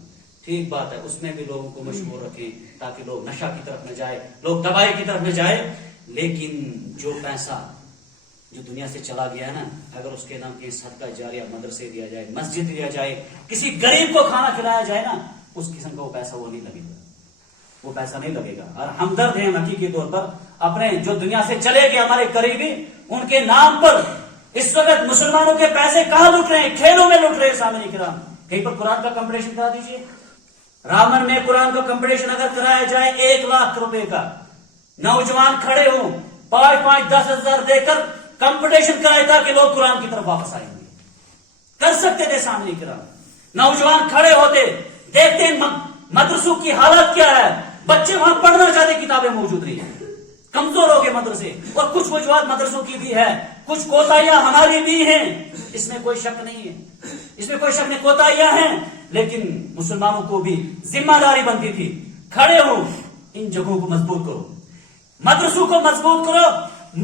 ٹھیک بات ہے، اس میں بھی لوگوں کو مشغول رکھیں تاکہ لوگ نشہ کی طرف نہ جائے، لوگ تباہی کی طرف نہ جائے. لیکن جو پیسہ جو دنیا سے چلا گیا ہے نا، اگر اس کے نام کے صدقہ جاریہ مدرسے دیا جائے، مسجد دیا جائے، کسی غریب کو کھانا کھلایا جائے نا، اس قسم کا وہ پیسہ وہ نہیں لگے گا، وہ پیسہ نہیں لگے گا. اور ہمدرد ہیں حقیقی طور پر اپنے جو دنیا سے چلے گئے ہمارے قریبی، ان کے نام پر اس وقت مسلمانوں کے پیسے کہاں لٹ رہے ہیں؟ کھیلوں میں لٹ رہے ہیں. سامنے کرام کہیں پر قرآن کا کمپٹیشن کرا دیجیے. رامن میں قرآن کا کمپٹیشن اگر کرایا جائے 1 لاکھ روپے کا، نوجوان کھڑے ہوں 5-5 10 ہزار دے کر کمپٹیشن کرائے تاکہ لوگ قرآن کی طرف واپس آئیں گے. کر سکتے تھے سامنے کرام. نوجوان کھڑے ہوتے، دیکھتے ہیں مدرسوں کی حالت کیا ہے، بچے وہاں پڑھنا چاہتے، کتابیں موجود نہیں ہیں، کمزور ہو گئے مدرسے. اور کچھ وجوہات مدرسوں کی بھی ہے، کچھ کوتاہیاں ہماری بھی ہیں، اس میں کوئی شک نہیں ہے، اس میں کوئی شک نہیں، کوتاہیاں ہیں. لیکن مسلمانوں کو بھی ذمہ داری بنتی تھی، کھڑے ہو، ان جگہوں کو مضبوط کرو، مدرسوں کو مضبوط کرو،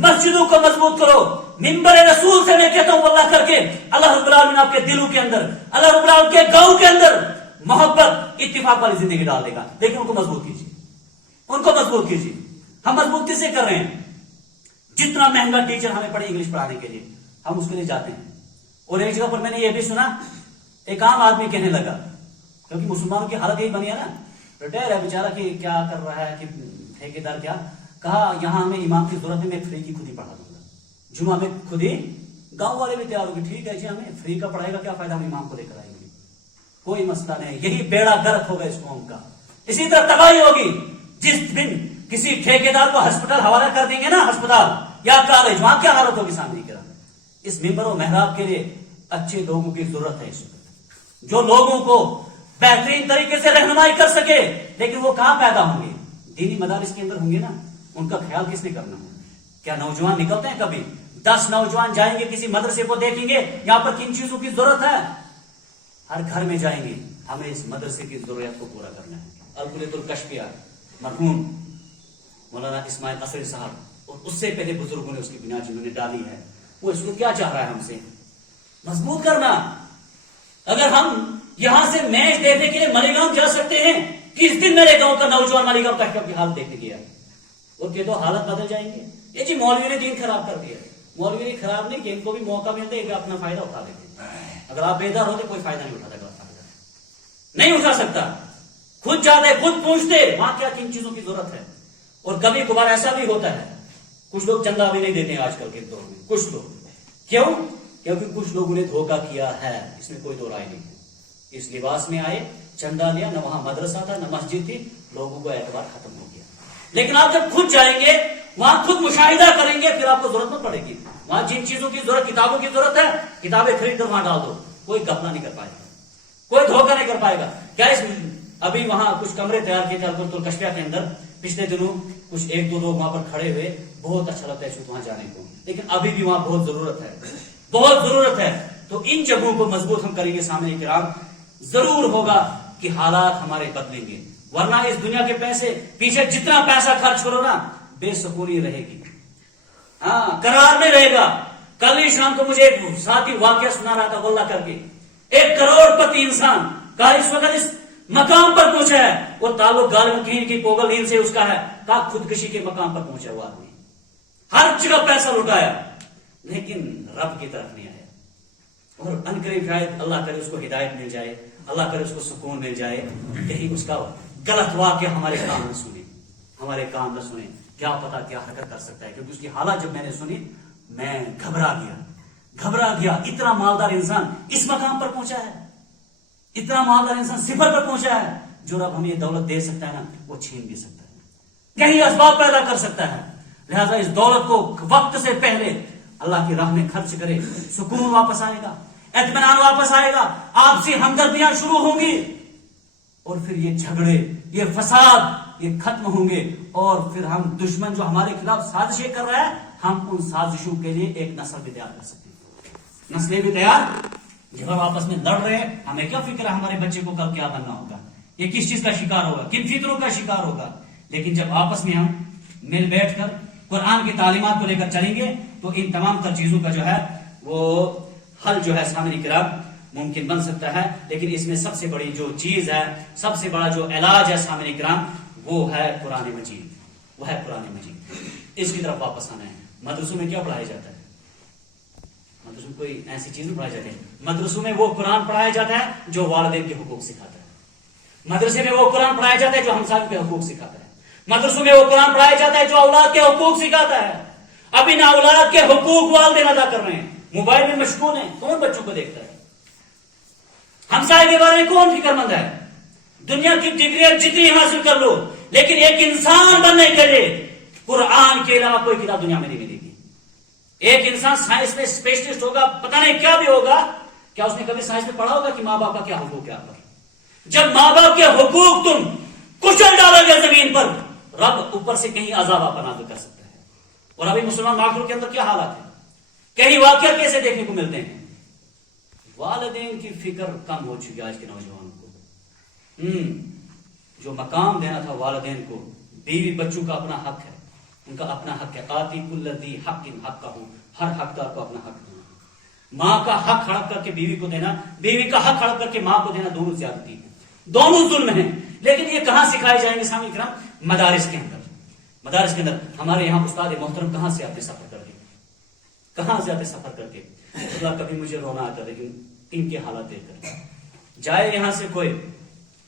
مسجدوں کو مضبوط کرو. منبر رسول سے میں کہتا ہوں اللہ کر کے، اللہ رب العالمین آپ کے دلوں کے اندر، اللہ رب العالمین کے گاؤں کے اندر محبت اتفاق والی زندگی ڈال دے گا. لیکن ان کو مضبوط کیجیے، ان کو مضبوط کیجیے. ہم مضبوط کس سے کر رہے ہیں؟ جتنا مہنگا ٹیچر ہمیں پڑے انگلش پڑھانے کے لیے، ہم اس کے لیے جاتے ہیں. اور ایک جگہ پر میں نے یہ بھی سنا، ایک عام آدمی کہنے لگا، کیونکہ مسلمانوں کی حالت یہی بنی ہے نا، ریٹائر ہے بیچارہ کہ کیا کر رہا ہے، کہ ٹھیکیدار کیا کہا، یہاں ہمیں امام کی ضرورت ہے، میں فری کی خود ہی پڑھا دوں گا، جمعہ میں خود ہی. گاؤں والے بھی تیار ہو گئے، ٹھیک ہے جی ہمیں فری کا پڑھائے گا، کیا فائدہ، ہم امام کو لے کر آئیں گے، کوئی مسئلہ نہیں. یہی بیڑا گرک ہوگا اس قوم کا. اسی طرح تباہی ہوگی جس دن کسی ٹھیکیدار کو ہسپتال حوالہ کر دیں گے نا، ہسپتال یا کالج، وہاں کیا حالت ہوگی سامنے کرا. اس منبر و محراب کے لیے اچھے لوگوں کی ضرورت ہے اس وقت، جو لوگوں کو بہترین طریقے سے رہنمائی کر سکے. لیکن وہ کہاں پیدا ہوں گے؟ دینی مدارس کے اندر ہوں گے نا. ان کا خیال کس نے کرنا ہے؟ کیا نوجوان نکلتے ہیں کبھی؟ 10 نوجوان جائیں گے کسی مدرسے کو، دیکھیں گے یہاں پر کن چیزوں کی ضرورت ہے، ہر گھر میں جائیں گے، ہمیں اس مدرسے کی ضرورت کو پورا کرنا ہے. القلیۃ الکشفیہ مرحوم مولانا اسماعیل اصغری صاحب، اور اس سے پہلے بزرگوں نے اس کی بنیاد جنہوں نے ڈالی ہے، وہ اس کو کیا چاہ رہا ہے ہم سے؟ مضبوط کرنا. اگر ہم یہاں سے میچ دیکھنے کے لیے مالیگاؤں جا سکتے ہیں، کس دن میرے گاؤں کا نوجوان مالیگاؤں کشف کی حالت دیکھنے گیا اور کہ تو حالت بدل جائیں گے. یہ جی مولوی نے دین خراب کر دیا. مولوی نے خراب نہیں کہ ان کو بھی موقع ملتا ہے کہ اپنا فائدہ اٹھا لیتے. اگر آپ بیدار ہوتے کوئی فائدہ نہیں اٹھاتا، نہیں اٹھا سکتا. خود جاتے، خود پوچھتے وہاں کیا کن چیزوں کی ضرورت ہے. اور کبھی کبھار ایسا بھی ہوتا ہے، کچھ لوگ چندہ بھی نہیں دیتے ہیں آج کل کے دور میں، کچھ لوگ. کیوں؟ کیونکہ کچھ لوگوں نے دھوکہ کیا ہے، اس میں کوئی دو رائے نہیں ہے. اس لباس میں آئے، چندہ لیا، نہ وہاں مدرسہ تھا نہ مسجد تھی، لوگوں کو اعتبار ختم ہو گیا. لیکن آپ جب خود جائیں گے، وہاں خود مشاہدہ کریں گے، پھر آپ کو ضرورت نہ پڑے گی. وہاں جن چیزوں کی ضرورت، کتابوں کی ضرورت ہے، کتابیں خرید کر وہاں ڈال دو. کوئی گھپلا نہیں کر پائے گا، کوئی دھوکہ نہیں کر پائے گا. کیا اس ابھی وہاں کچھ کمرے تیار کیے تھے القلیۃ الکشفیہ کے اندر، پچھلے دنوں کچھ 1-2 لوگ وہاں پر کھڑے ہوئے، بہت اچھا لگتا ہے وہاں جانے کو. لیکن ابھی بھی وہاں بہت ضرورت ہے، بہت ضرورت ہے. تو ان جگہوں کو مضبوط ہم کریں گے سامنے کرام، ضرور ہوگا کہ حالات ہمارے بدلیں گے. ورنہ اس دنیا کے پیسے پیچھے جتنا پیسہ خرچ کرو نا، بے سکونی رہے گی، ہاں قرار نہیں رہے گا. کل ہی شام کو مجھے ایک ساتھی واقعہ سنا رہا تھا، واللہ کر کے 1 کروڑ پتی انسان کا اس وقت اس مقام پر پہنچا ہے. وہ تعلق غالب کہیں کی پوگل نیند سے اس کا ہے، کا خودکشی کے مقام پر پہنچا ہوا آدمی، ہر جگہ پیسہ لٹایا لیکن رب کی طرف نہیں آیا. اور انقریب شاید اللہ کرے اس کو ہدایت مل جائے، اللہ کرے اس کو سکون مل جائے، کہیں اس کا غلط واقعہ ہمارے کام نہ سنے، ہمارے کام نہ سنے. کیا پتا کیا حرکت کر سکتا ہے. کیونکہ اس کی حالات جب میں نے سنی، میں گھبرا گیا. اتنا مالدار انسان اس مقام پر پہنچا ہے، اتنا مالدار انسان صفر پر پہنچا ہے. جو رب ہمیں یہ دولت دے سکتا ہے نا، وہ چھین بھی سکتا ہے، کہیں اسباب پیدا کر سکتا ہے. لہذا اس دولت کو وقت سے پہلے اللہ کی راہ میں خرچ کرے، سکون واپس آئے گا، اطمینان واپس آئے گا، آپسی ہمدردیاں شروع ہوں گی، اور پھر یہ جھگڑے، یہ فساد یہ ختم ہوں گے. اور پھر ہم دشمن جو ہمارے خلاف سازشیں کر رہا ہے، ہم ان سازشوں کے لیے ایک نسل بھی تیار کر سکتے ہیں. نسلیں بھی تیار، جب ہم آپس میں لڑ رہے ہیں، ہمیں کیا فکر ہے ہمارے بچے کو کل کیا بننا ہوگا، یہ کس چیز کا شکار ہوگا، کن فطروں کا شکار ہوگا. لیکن جب آپس میں ہم مل بیٹھ کر قرآن کی تعلیمات کو لے کر چلیں گے، تو تو ان تمام تر چیزوں کا جو ہے وہ حل جو ہے سامعین کرام ممکن بن سکتا ہے، لیکن اس میں سب سے بڑی جو چیز ہے، سب سے بڑا جو علاج ہے سامعین کرام، وہ ہے قرآن مجید، وہ ہے قرآن مجید۔ اس کی طرف واپس آنا ہے۔ مدرسوں میں کیا پڑھایا جاتا ہے؟ مدرسوں میں کوئی ایسی چیز نہیں پڑھائی جاتی ہے۔ مدرسوں میں وہ قرآن پڑھایا جاتا ہے جو والدین کے حقوق سکھاتا ہے۔ مدرسے میں وہ قرآن پڑھایا جاتا ہے جو ہمسایوں کے حقوق سکھاتا ہے۔ مدرسوں میں وہ قرآن پڑھایا جاتا ہے جو اولاد کے حقوق سکھاتا ہے۔ اب ان اولاد کے حقوق والدین ادا کر رہے ہیں، موبائل میں مشغول ہیں، کون بچوں کو دیکھتا ہے؟ ہمسائے کے بارے میں کون فکر مند ہے؟ دنیا کی ڈگریاں جتنی حاصل کر لو، لیکن ایک انسان بننے کے لیے قرآن کے علاوہ کوئی کتاب دنیا میں نہیں ملے گی۔ ایک انسان سائنس میں اسپیشلسٹ ہوگا، پتہ نہیں کیا بھی ہوگا، کیا اس نے کبھی سائنس میں پڑھا ہوگا کہ ماں باپ کا کیا حقوق ہے آپ پر؟ جب ماں باپ کے حقوق تم کچل ڈالو گے زمین پر، رب اوپر سے کہیں عذاب آپ نازل کر سکتا ہے۔ اور ابھی مسلمان معاشروں کے اندر کیا حالات ہے، کئی واقعات کیسے دیکھنے کو ملتے ہیں؟ والدین کی فکر کم ہو چکی آج کے نوجوانوں کو۔ جو مقام دینا تھا والدین کو، بیوی بچوں کا اپنا حق ہے، ان کا اپنا حق ہے۔ آتی کل ذی حق حق کا ہوں، ہر حقدار کو اپنا حق دینا۔ ماں کا حق ہڑپ کر کے بیوی کو دینا، بیوی کا حق ہڑپ کر کے ماں کو دینا، دونوں زیادتی ہے، دونوں ظلم ہیں۔ لیکن یہ کہاں سکھائے جائیں گے سامعین کرام؟ مدارس کے اندر۔ مدارس کے اندر ہمارے یہاں استاد محترم کہاں سے آتے سفر کر کے، کہاں سے آتے سفر کر کے؟ اللہ کبھی مجھے رونا آتا لیکن ان کے حالات دیکھ کر۔ جائے یہاں سے کوئی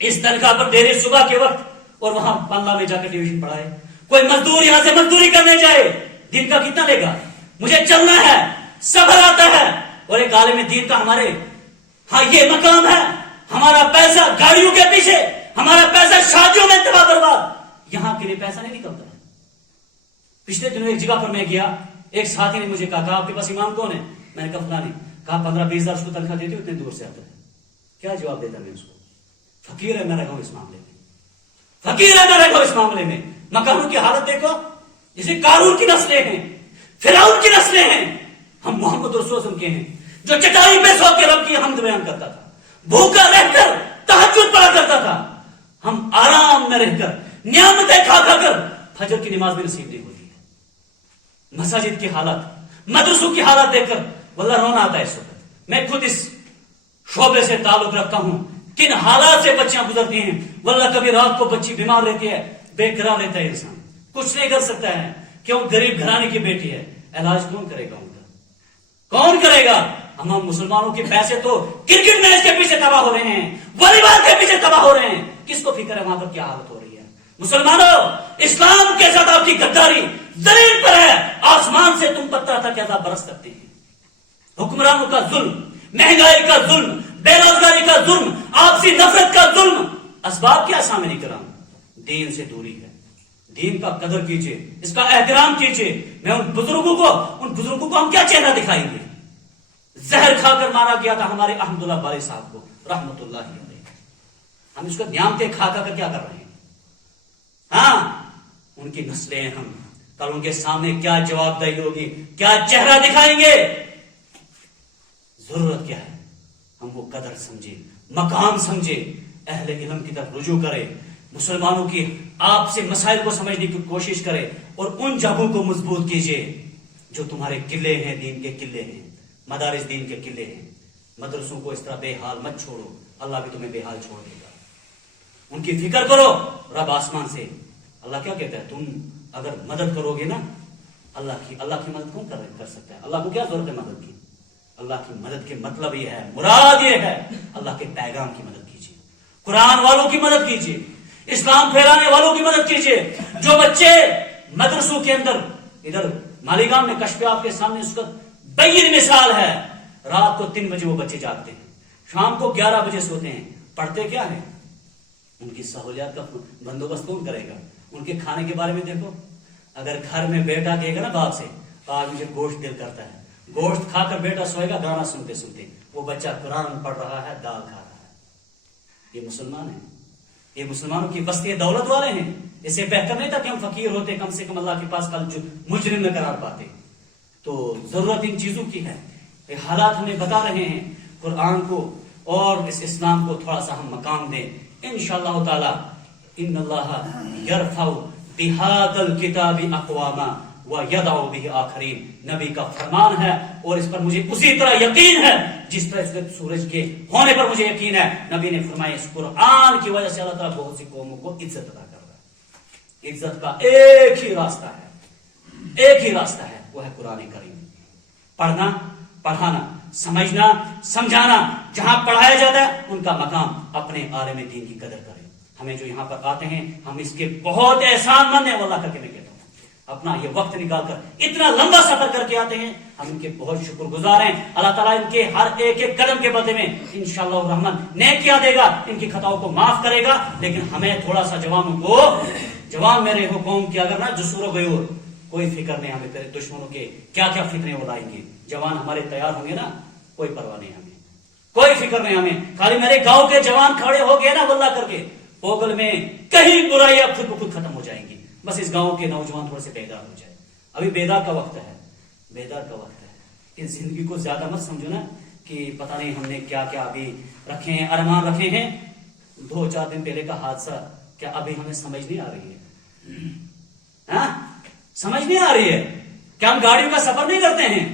اس تنخواہ پر دیر صبح کے وقت اور وہاں بنگلہ میں جا کر ٹیوشن پڑھائے، کوئی مزدور یہاں سے مزدوری کرنے جائے، دن کا کتنا لے گا؟ مجھے چلنا ہے، صبر آتا ہے۔ اور ایک عالم دین کا ہمارے ہاں یہ مقام ہے، ہمارا پیسہ گاڑیوں کے پیچھے، ہمارا پیسہ شادیوں میں تباہ برباد، یہاں کے لیے پیسہ نہیں نکلتا ہے۔ پچھلے دنوں ایک جگہ پر میں گیا، ایک ساتھی نے مجھے کہا آپ کے پاس امام کون ہے؟ میں نے کہا فلاں نہیں۔ کہا 15-20 ہزار اس کو تنخواہ دیتے ہو، اتنے دور سے آتا ہے۔ کیا جواب دیتا میں اس کو؟ فقیر ہے میں رہا ہوں اس معاملے میں، فقیر ہے میں رہا ہوں اس معاملے میں۔ مکانوں کی حالت دیکھو، جسے قارون کی نسلیں ہیں، فرعون کی نسلیں ہیں۔ ہم محمد رسول اللہ کے ہیں جو چٹائی پہ سو کے رب کی حمد بیان کرتا تھا، بھوکا رہ کر تہجد پڑھا کرتا تھا۔ ہم آرام میں رہ کر نعمتیں کھا کھا کر فجر کی نماز بھی نصیب نہیں ہوتی ہے۔ مساجد کی حالت، مدرسوں کی حالت دیکھ کر واللہ رونا آتا ہے اس وقت۔ میں خود اس شعبے سے تعلق رکھتا ہوں، کن حالات سے بچیاں گزرتی ہیں۔ واللہ کبھی رات کو بچی بیمار رہتی ہے، بے قرار رہتا ہے انسان، کچھ نہیں کر سکتا ہے، کیوں؟ غریب گھرانے کی بیٹی ہے، علاج کون کرے گا ان کا؟ کون کرے گا؟ ہم مسلمانوں کے پیسے تو کرکٹ میچ کے پیچھے تباہ ہو رہے ہیں، والی بال کے پیچھے تباہ ہو رہے ہیں، کس کو فکر ہے وہاں پر کیا حالت ہو رہی ہے؟ مسلمانوں، اسلام کے ساتھ آپ کی غداری زمین پر ہے، آسمان سے تم پتہ تھا کہ عذاب برس سکتے ہیں۔ حکمرانوں کا ظلم، مہنگائی کا ظلم، بے روزگاری کا ظلم، آپسی نفرت کا ظلم، اسباب کیا سامنے کرام؟ دین سے دوری ہے۔ دین کا قدر کیجئے، اس کا احترام کیجئے۔ میں ان بزرگوں کو ہم کیا چہرہ دکھائیں گے؟ زہر کھا کر مارا گیا تھا ہمارے احمد اللہ باری صاحب کو رحمت اللہ علیہ، ہم اس کو نعمتیں کھا کر کیا کر رہے ہیں؟ ہاں، ان کی نسلیں ہم کل ان کے سامنے کیا جواب دہی ہوگی، کیا چہرہ دکھائیں گے؟ ضرورت کیا ہے؟ ہم وہ قدر سمجھے، مقام سمجھے، اہل علم کی طرف رجوع کرے، مسلمانوں کی آپ سے مسائل کو سمجھنے کی کوشش کرے، اور ان جگہوں کو مضبوط کیجئے جو تمہارے قلعے ہیں، دین کے قلعے ہیں، مدارس دین کے قلعے ہیں۔ مدرسوں کو اس طرح بے حال مت چھوڑو، اللہ بھی تمہیں بے حال چھوڑ دے گا۔ ان کی فکر کرو، رب آسمان سے اللہ کیا کہتا ہے؟ تم اگر مدد کرو گے نا اللہ کی مدد کون کر سکتا ہے؟ اللہ کو کیا ضرورت ہے مدد کی؟ اللہ کی مدد کے مطلب یہ ہے، مراد یہ ہے، اللہ کے پیغام کی مدد کیجیے، قرآن والوں کی مدد کیجیے، اسلام پھیلانے والوں کی مدد کیجیے۔ جو بچے مدرسوں کے اندر، ادھر مالیگاؤں میں کشف آپ کے سامنے اس کا بین مثال ہے، رات کو 3 بجے وہ بچے جاگتے ہیں، شام کو 11 بجے سوتے ہیں، پڑھتے کیا ہیں؟ ان کی سہولیات کا بندوبست کون کرے گا؟ ان کے کھانے کے بارے میں دیکھو، اگر گھر میں بیٹا کہے گا نا باپ سے آج مجھے گوشت دل کرتا ہے، گوشت کھا کر بیٹا سوئے گا گانا سنتے سنتے، وہ بچہ قرآن پڑھ رہا ہے، دال کھا رہا ہے۔ یہ مسلمان ہیں، یہ مسلمانوں کی بستی دولت والے ہیں۔ اس سے بہتر نہیں تھا کہ ہم فقیر ہوتے، کم سے کم اللہ کے پاس کل مجرم نہ قرار پاتے؟ تو ضرورت ان چیزوں کی ہے، یہ حالات ہمیں بتا رہے ہیں۔ قرآن کو اور اس اسلام کو تھوڑا سا ہم مقام دیں، انشاءاللہ تعالی ان اللہ یرفع بہذا الکتاب اقواما وَيَدْعُ بِهِ آخَرِينَ، نبی کا فرمان ہے اور اس پر مجھے اسی طرح یقین ہے جس طرح سورج کے ہونے پر مجھے یقین ہے۔ نبی نے فرمایا اس قرآن کی وجہ سے اللہ تعالیٰ بہت سی قوموں کو عزت عطا کر رہا ہے۔ عزت کا ایک ہی راستہ ہے، ایک ہی راستہ ہے، وہ ہے قرآن کریم۔ پڑھنا، پڑھانا، سمجھنا، سمجھانا، جہاں پڑھایا جاتا ہے ان کا مقام، اپنے عالم دین کی قدر کریں۔ ہمیں جو یہاں پر آتے ہیں ہم اس کے بہت احسان مند ہیں، واللہ کر کے میں کہتا ہوں، اپنا یہ وقت نکال کر اتنا لمبا سفر کر کے آتے ہیں، ہم ان کے بہت شکر گزار ہیں۔ اللہ تعالیٰ ان کے ہر ایک ایک قدم کے بدلے میں انشاءاللہ الرحمن نیکیاں دے گا، ان کی خطاؤں کو معاف کرے گا۔ لیکن ہمیں تھوڑا سا جوان میرے حکم کیا کرنا، جسور و غیور، کوئی فکر نہیں ہمیں تیرے دشمنوں کے کیا کیا فتنے اڑائیں گے۔ جوان ہمارے تیار ہوں گے نا، کوئی پرواہ نہیں ہمیں، کوئی فکر نہیں ہمیں۔ خالی میرے گاؤں کے جوان کھڑے ہو گئے نا واللہ کر کے، پوگل میں کہیں برائیاں خود بخود ختم ہو جائیں گی۔ بس اس گاؤں کے نوجوان تھوڑے سے بیدار ہو جائے، ابھی بیدار کا وقت ہے، بیدار کا وقت ہے۔ اس زندگی کو زیادہ مت سمجھو نا کہ پتہ نہیں ہم نے کیا کیا ابھی رکھے ہیں، ارمان رکھے ہیں۔ 2-4 دن پہلے کا حادثہ کیا ابھی ہمیں سمجھ نہیں آ رہی ہے؟ ہاں سمجھ نہیں آ رہی ہے؟ کیا ہم گاڑیوں کا سفر نہیں کرتے ہیں؟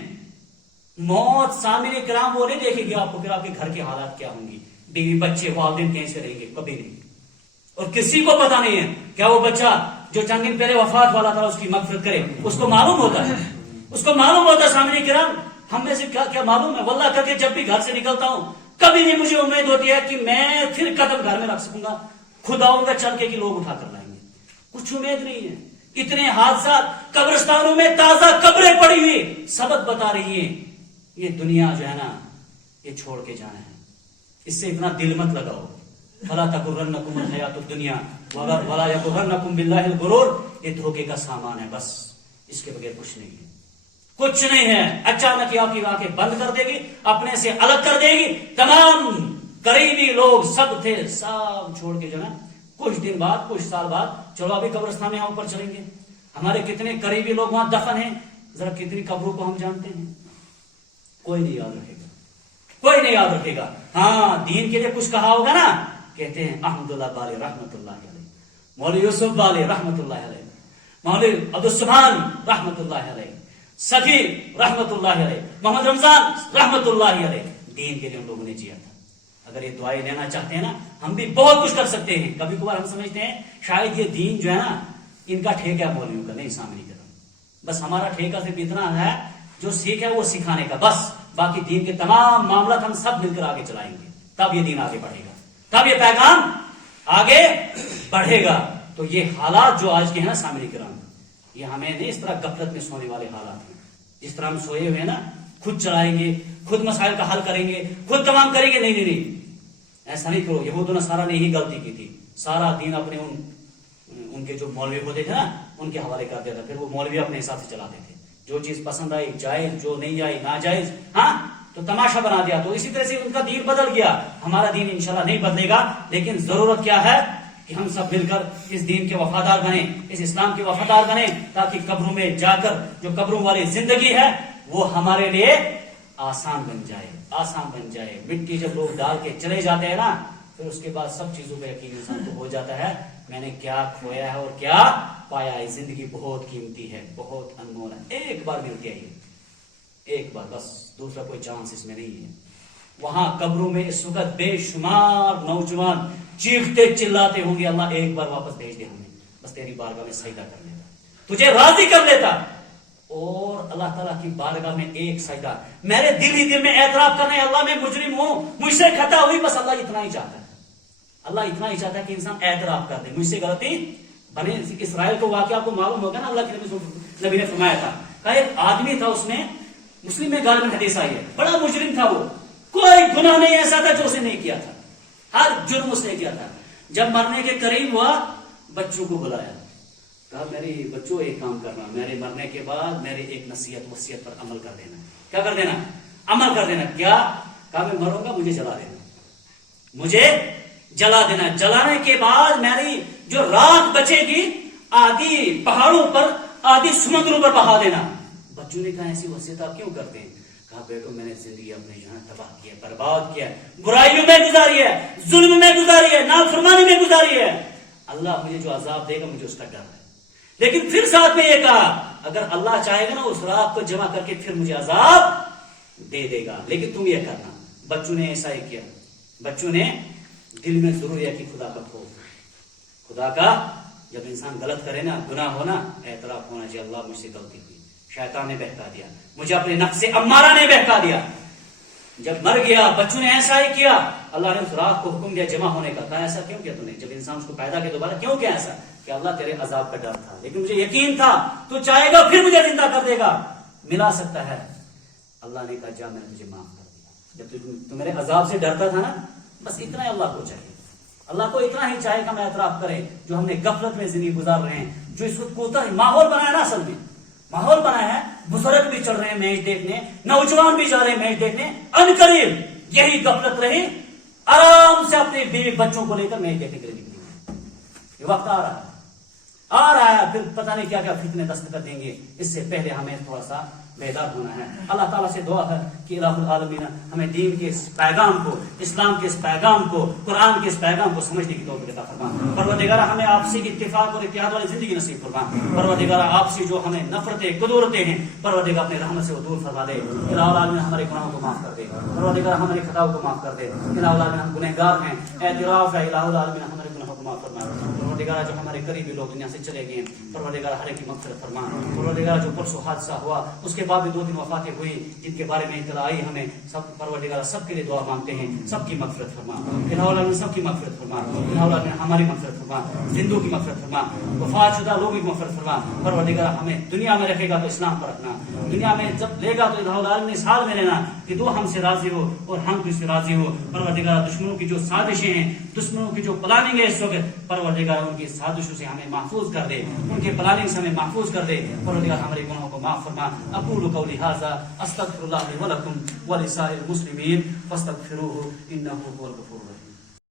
موت سامنے کرام وہ نہیں دیکھے گی آپ کو، پھر آپ کے گھر کے حالات کیا ہوں گی، بیوی بچے والدین کیسے رہیں گے، کبھی نہیں۔ اور کسی کو پتا نہیں ہے کیا وہ بچہ جو چند دن پہلے وفات والا تھا اس کی مغفرت کرے، اس کو معلوم ہوتا ہے، اس کو معلوم ہوتا ہے سامنے کرام۔ ہم میں سے کیا کیا معلوم ہے، واللہ کر کے جب بھی گھر سے نکلتا ہوں کبھی نہیں مجھے امید ہوتی ہے کہ میں پھر قدم گھر میں رکھ سکوں گا، خدا آؤں گا چل کے کہ لوگ اٹھا کر لائیں گے، کچھ امید نہیں ہے۔ اتنے حادثات، قبرستانوں میں تازہ قبریں پڑی ہوئی سبق بتا رہی ہیں یہ دنیا جو ہے نا یہ چھوڑ کے جانا ہے، اس سے اتنا دل مت لگاؤ۔ فَلَا تَغُرَّنَّكُمُ الْحَيَاةُ الدُّنْيَا وَلَا يَغُرَّنَّكُمْ بِاللَّهِ الْغُرُورُ، یہ دھوکے کا سامان ہے، بس اس کے بغیر کچھ نہیں ہے، کچھ نہیں ہے۔ اچانک ہی آپ کی آنکھیں بند کر دے گی، اپنے سے الگ کر دے گی۔ تمام قریبی لوگ سب تھے، سب چھوڑ کے جو نا کچھ دن بعد، کچھ سال بعد، چلو ابھی قبرستان میں اوپر چلیں گے، ہمارے کتنے قریبی لوگ وہاں دفن ہیں، ذرا کتنی قبروں کو ہم جانتے ہیں، کوئی نہیں یاد رکھے گا، کوئی نہیں یاد رکھے گا۔ ہاں دین کے لیے کچھ کہا ہوگا نا، کہتے ہیں احمد اللہ بالی رحمت اللہ علیہ، مولوی یوسف بالی رحمت اللہ علیہ، مولوی عبدالسبحان رحمت اللہ علیہ، سخی رحمت اللہ علیہ، محمد رمضان رحمت اللہ علیہ۔ دین کے لیے ان لوگوں نے جیا تھا۔ اگر یہ دعائیں لینا چاہتے ہیں نا، ہم بھی بہت کچھ کر سکتے ہیں۔ کبھی کبھار ہم سمجھتے ہیں شاید یہ دین جو ہے نا ان کا ٹھیکہ ہے مولویوں کا، نہیں، سامنے کی طرف بس ہمارا ٹھیکہ صرف اتنا ہے جو سیکھ ہے وہ سکھانے کا، بس باقی دین کے تمام معاملات ہم سب مل کر آگے چلائیں گے، تب یہ دین آگے بڑھے گا، تب یہ پیغام آگے بڑھے گا۔ تو یہ حالات جو آج کے ہیں نا سامنے کرام، یہ ہمیں نہیں اس طرح غفلت میں سونے والے حالات ہیں، جس طرح ہم سوئے ہوئے ہیں نا، خود چلائیں گے، خود مسائل کا حل کریں گے، خود تمام کریں گے، نہیں نہیں نہیں، ایسا نہیں کرو۔ یہود و نصارہ نے ہی غلطی کی تھی، سارا دین اپنے ان کے جو مولوی ہوتے تھے نا ان کے حوالے کر دیا تھا، پھر وہ مولوی اپنے حساب سے چلاتے تھے، جو چیز پسند آئی جائز، جو نہیں آئی ناجائز، ہاں تو تماشا بنا دیا۔ تو اسی طرح سے ان کا دین بدل گیا، ہمارا دین انشاءاللہ نہیں بدلے گا، لیکن ضرورت کیا ہے کہ ہم سب مل کر اس دین کے وفادار بنیں، اس اسلام کے وفادار بنیں، تاکہ قبروں میں جا کر جو قبروں والی زندگی ہے وہ ہمارے لیے آسان بن جائے، آسان بن جائے۔ مٹی جب لوگ ڈال کے چلے جاتے ہیں نا، پھر اس کے بعد سب چیزوں پہ یقین انسان کو ہو جاتا ہے، میں نے کیا کھویا ہے اور کیا پایا ہے۔ زندگی بہت قیمتی ہے، بہت انمول ہے، ایک بار ملتی ہے یہ، ایک بار بس، دوسرا کوئی چانس اس میں نہیں ہے۔ وہاں قبروں میں اس وقت بے شمار نوجوان چیختے چلاتے ہوں گے، اللہ ایک بار واپس بھیج دے ہمیں، بس تیری بارگاہ میں سجدہ کر لیتا، تجھے راضی کر لیتا، اور اللہ تعالیٰ کی بارگاہ میں ایک سجدہ، میرے دل ہی دل میں اعتراف کرنا ہے اللہ میں مجرم ہوں، مجھ سے خطا ہوئی، بس اللہ اتنا ہی چاہتا ہے، اللہ اتنا ہی چاہتا ہے کہ انسان اعتراف کر دے، مجھ سے غلطی بنے۔ اسرائیل کو واقعہ آپ کو معلوم ہوگا نا، اللہ کے نبی نے فرمایا تھا کہ ایک آدمی تھا، اس میں مسلم میں غالباً حدیث آئی ہے، بڑا مجرم تھا، وہ کوئی گناہ نہیں ایسا تھا جو اس نے نہیں کیا تھا، ہر جرم اس نے کیا تھا۔ جب مرنے کے قریب ہوا، بچوں کو بلایا، کہا میری بچوں ایک کام کرنا، میرے مرنے کے بعد میرے ایک نصیحت وصیت پر عمل کر دینا۔ کیا کر دینا؟ عمل کر دینا۔ کیا؟ کہا میں مروں گا، مجھے جلا دینا، مجھے جلا دینا، جلانے کے بعد میری جو رات بچے گی آدھی پہاڑوں پر آدھی سمندروں پر بہا دینا۔ بچوں نے کہا ایسی وصیت آپ کیوں کرتے ہیں؟ کہا بیٹو میں نے زندگی اپنے جو ہے تباہ کیا، برباد کیا، برائیوں میں گزاری ہے، ظلم میں گزاری ہے، نافرمانی میں گزاری ہے، اللہ مجھے جو عذاب دے گا مجھے اس کا ڈر ہے۔ لیکن پھر ساتھ میں یہ کہا اگر اللہ چاہے گا نا اس رات کو جمع کر کے پھر مجھے عذاب دے دے گا، لیکن تم یہ کرنا۔ بچوں نے ایسا ہی کیا، بچوں نے دل میں ضرور ہے کہ خدا کا خوف، خدا کا، جب انسان غلط کرے نا، گناہ ہونا، اعتراف ہونا چاہیے اللہ مجھ سے غلطی ہوئی، شیطان نے بہکا دیا مجھے، اپنے نفس امارہ نے بہکا دیا۔ جب مر گیا بچوں نے ایسا ہی کیا، اللہ نے اس رات کو حکم دیا جمع ہونے کا، کہا ایسا کیوں کیا تم نے؟ جب انسان اس کو پیدا کیا دوبارہ کیوں کیا ایسا؟ کہ اللہ تیرے عذاب کا ڈر تھا، لیکن مجھے یقین تھا تو چاہے گا پھر مجھے زندہ کر دے گا، ملا سکتا ہے۔ اللہ نے کہا جا میں نے تجھے معاف کر دیا، جب تو میرے عذاب سے ڈرتا تھا نا، بس اتنا ہی اللہ کو چاہیے، اللہ کو اتنا ہی چاہے کہ ہم اعتراف کریں جو ہم نے غفلت میں زندگی گزار رہے ہیں، جو اس وقت کوتا ماحول بنایا نا، اصل میں ماحول بنایا ہے، بزرگ بھی چل رہے ہیں میچ دیکھنے، نوجوان بھی جا رہے ہیں میچ دیکھنے، ان قریب یہی غفلت رہی، آرام سے اپنے بیوی بچوں کو لے کر میچ دیکھنے کے لیے نکلیں گے۔ یہ وقت آ رہا ہے، پھر پتہ نہیں کیا کیا فتنے دستک دیں گے، اس سے پہلے ہمیں تھوڑا سا بیدار ہونا ہے۔ اللہ تعالیٰ سے دعا ہے کہ الہ العالمین ہمیں دین کے اس پیغام کو، اسلام کے اس پیغام کو، قرآن کے اس پیغام کو سمجھنے کی توفیق عطا فرما۔ پروردگار ہمیں آپسی اتفاق اور اتحاد والی زندگی نصیب فرما۔ پروردگار آپسی جو ہمیں نفرتیں قدورتیں ہیں، پروردگار اپنے رحمت سے وہ دور فرما دے۔ الہ العالمین ہمارے گناہوں کو معاف کر دے، پروردگار ہمارے خطاؤں کو معاف کر دے۔ الہ العالمین ہم گنہگار ہیں، اعتراف ہے، الہ العالمین ہمارے گناہوں کو معاف فرما۔ پروردگار جو ہمارے قریبی لوگ دنیا سے چلے گئے ہیں، پروردگار ہر ایک کی مغفرت فرما۔ پروردگار جو پرسوں حادثہ ہوا اس کے بعد بھی 2 دن وفاتیں ہوئی جن کے بارے میں اطلاع آئی ہمیں، سب پروردگار سب کے لیے دعا مانگتے ہیں، سب کی مغفرت فرما۔ الہ العالمین سب کی مغفرت فرما، الہ العالمین ہماری مغفرت فرما، زندوں کی مغفرت فرما، وفات شدہ لوگوں کی مغفرت فرما۔ پروردگار ہمیں دنیا میں رکھے گا تو اسلام پر رکھنا، دنیا میں جب لے گا تو الہ العالمین اس حال میں لینا کہ تو ہم سے راضی ہو اور ہم تجھ سے راضی ہو۔ پروردگار دشمنوں کی جو سازشیں ہیں، دشمنوں کی جو پلاننگ ہے اس وقت، پروردگار ان کی سازشوں سے ہمیں محفوظ کر دے، ان کے پلاننگ سے ہمیں محفوظ کر دے۔ پروردگار ہمارے گناہوں کو معاف فرما۔ اقول قولی ھذا استغفر اللہ لی ولکم ولسائر المسلمین فاستغفروہ انہ هو الغفور الرحیم۔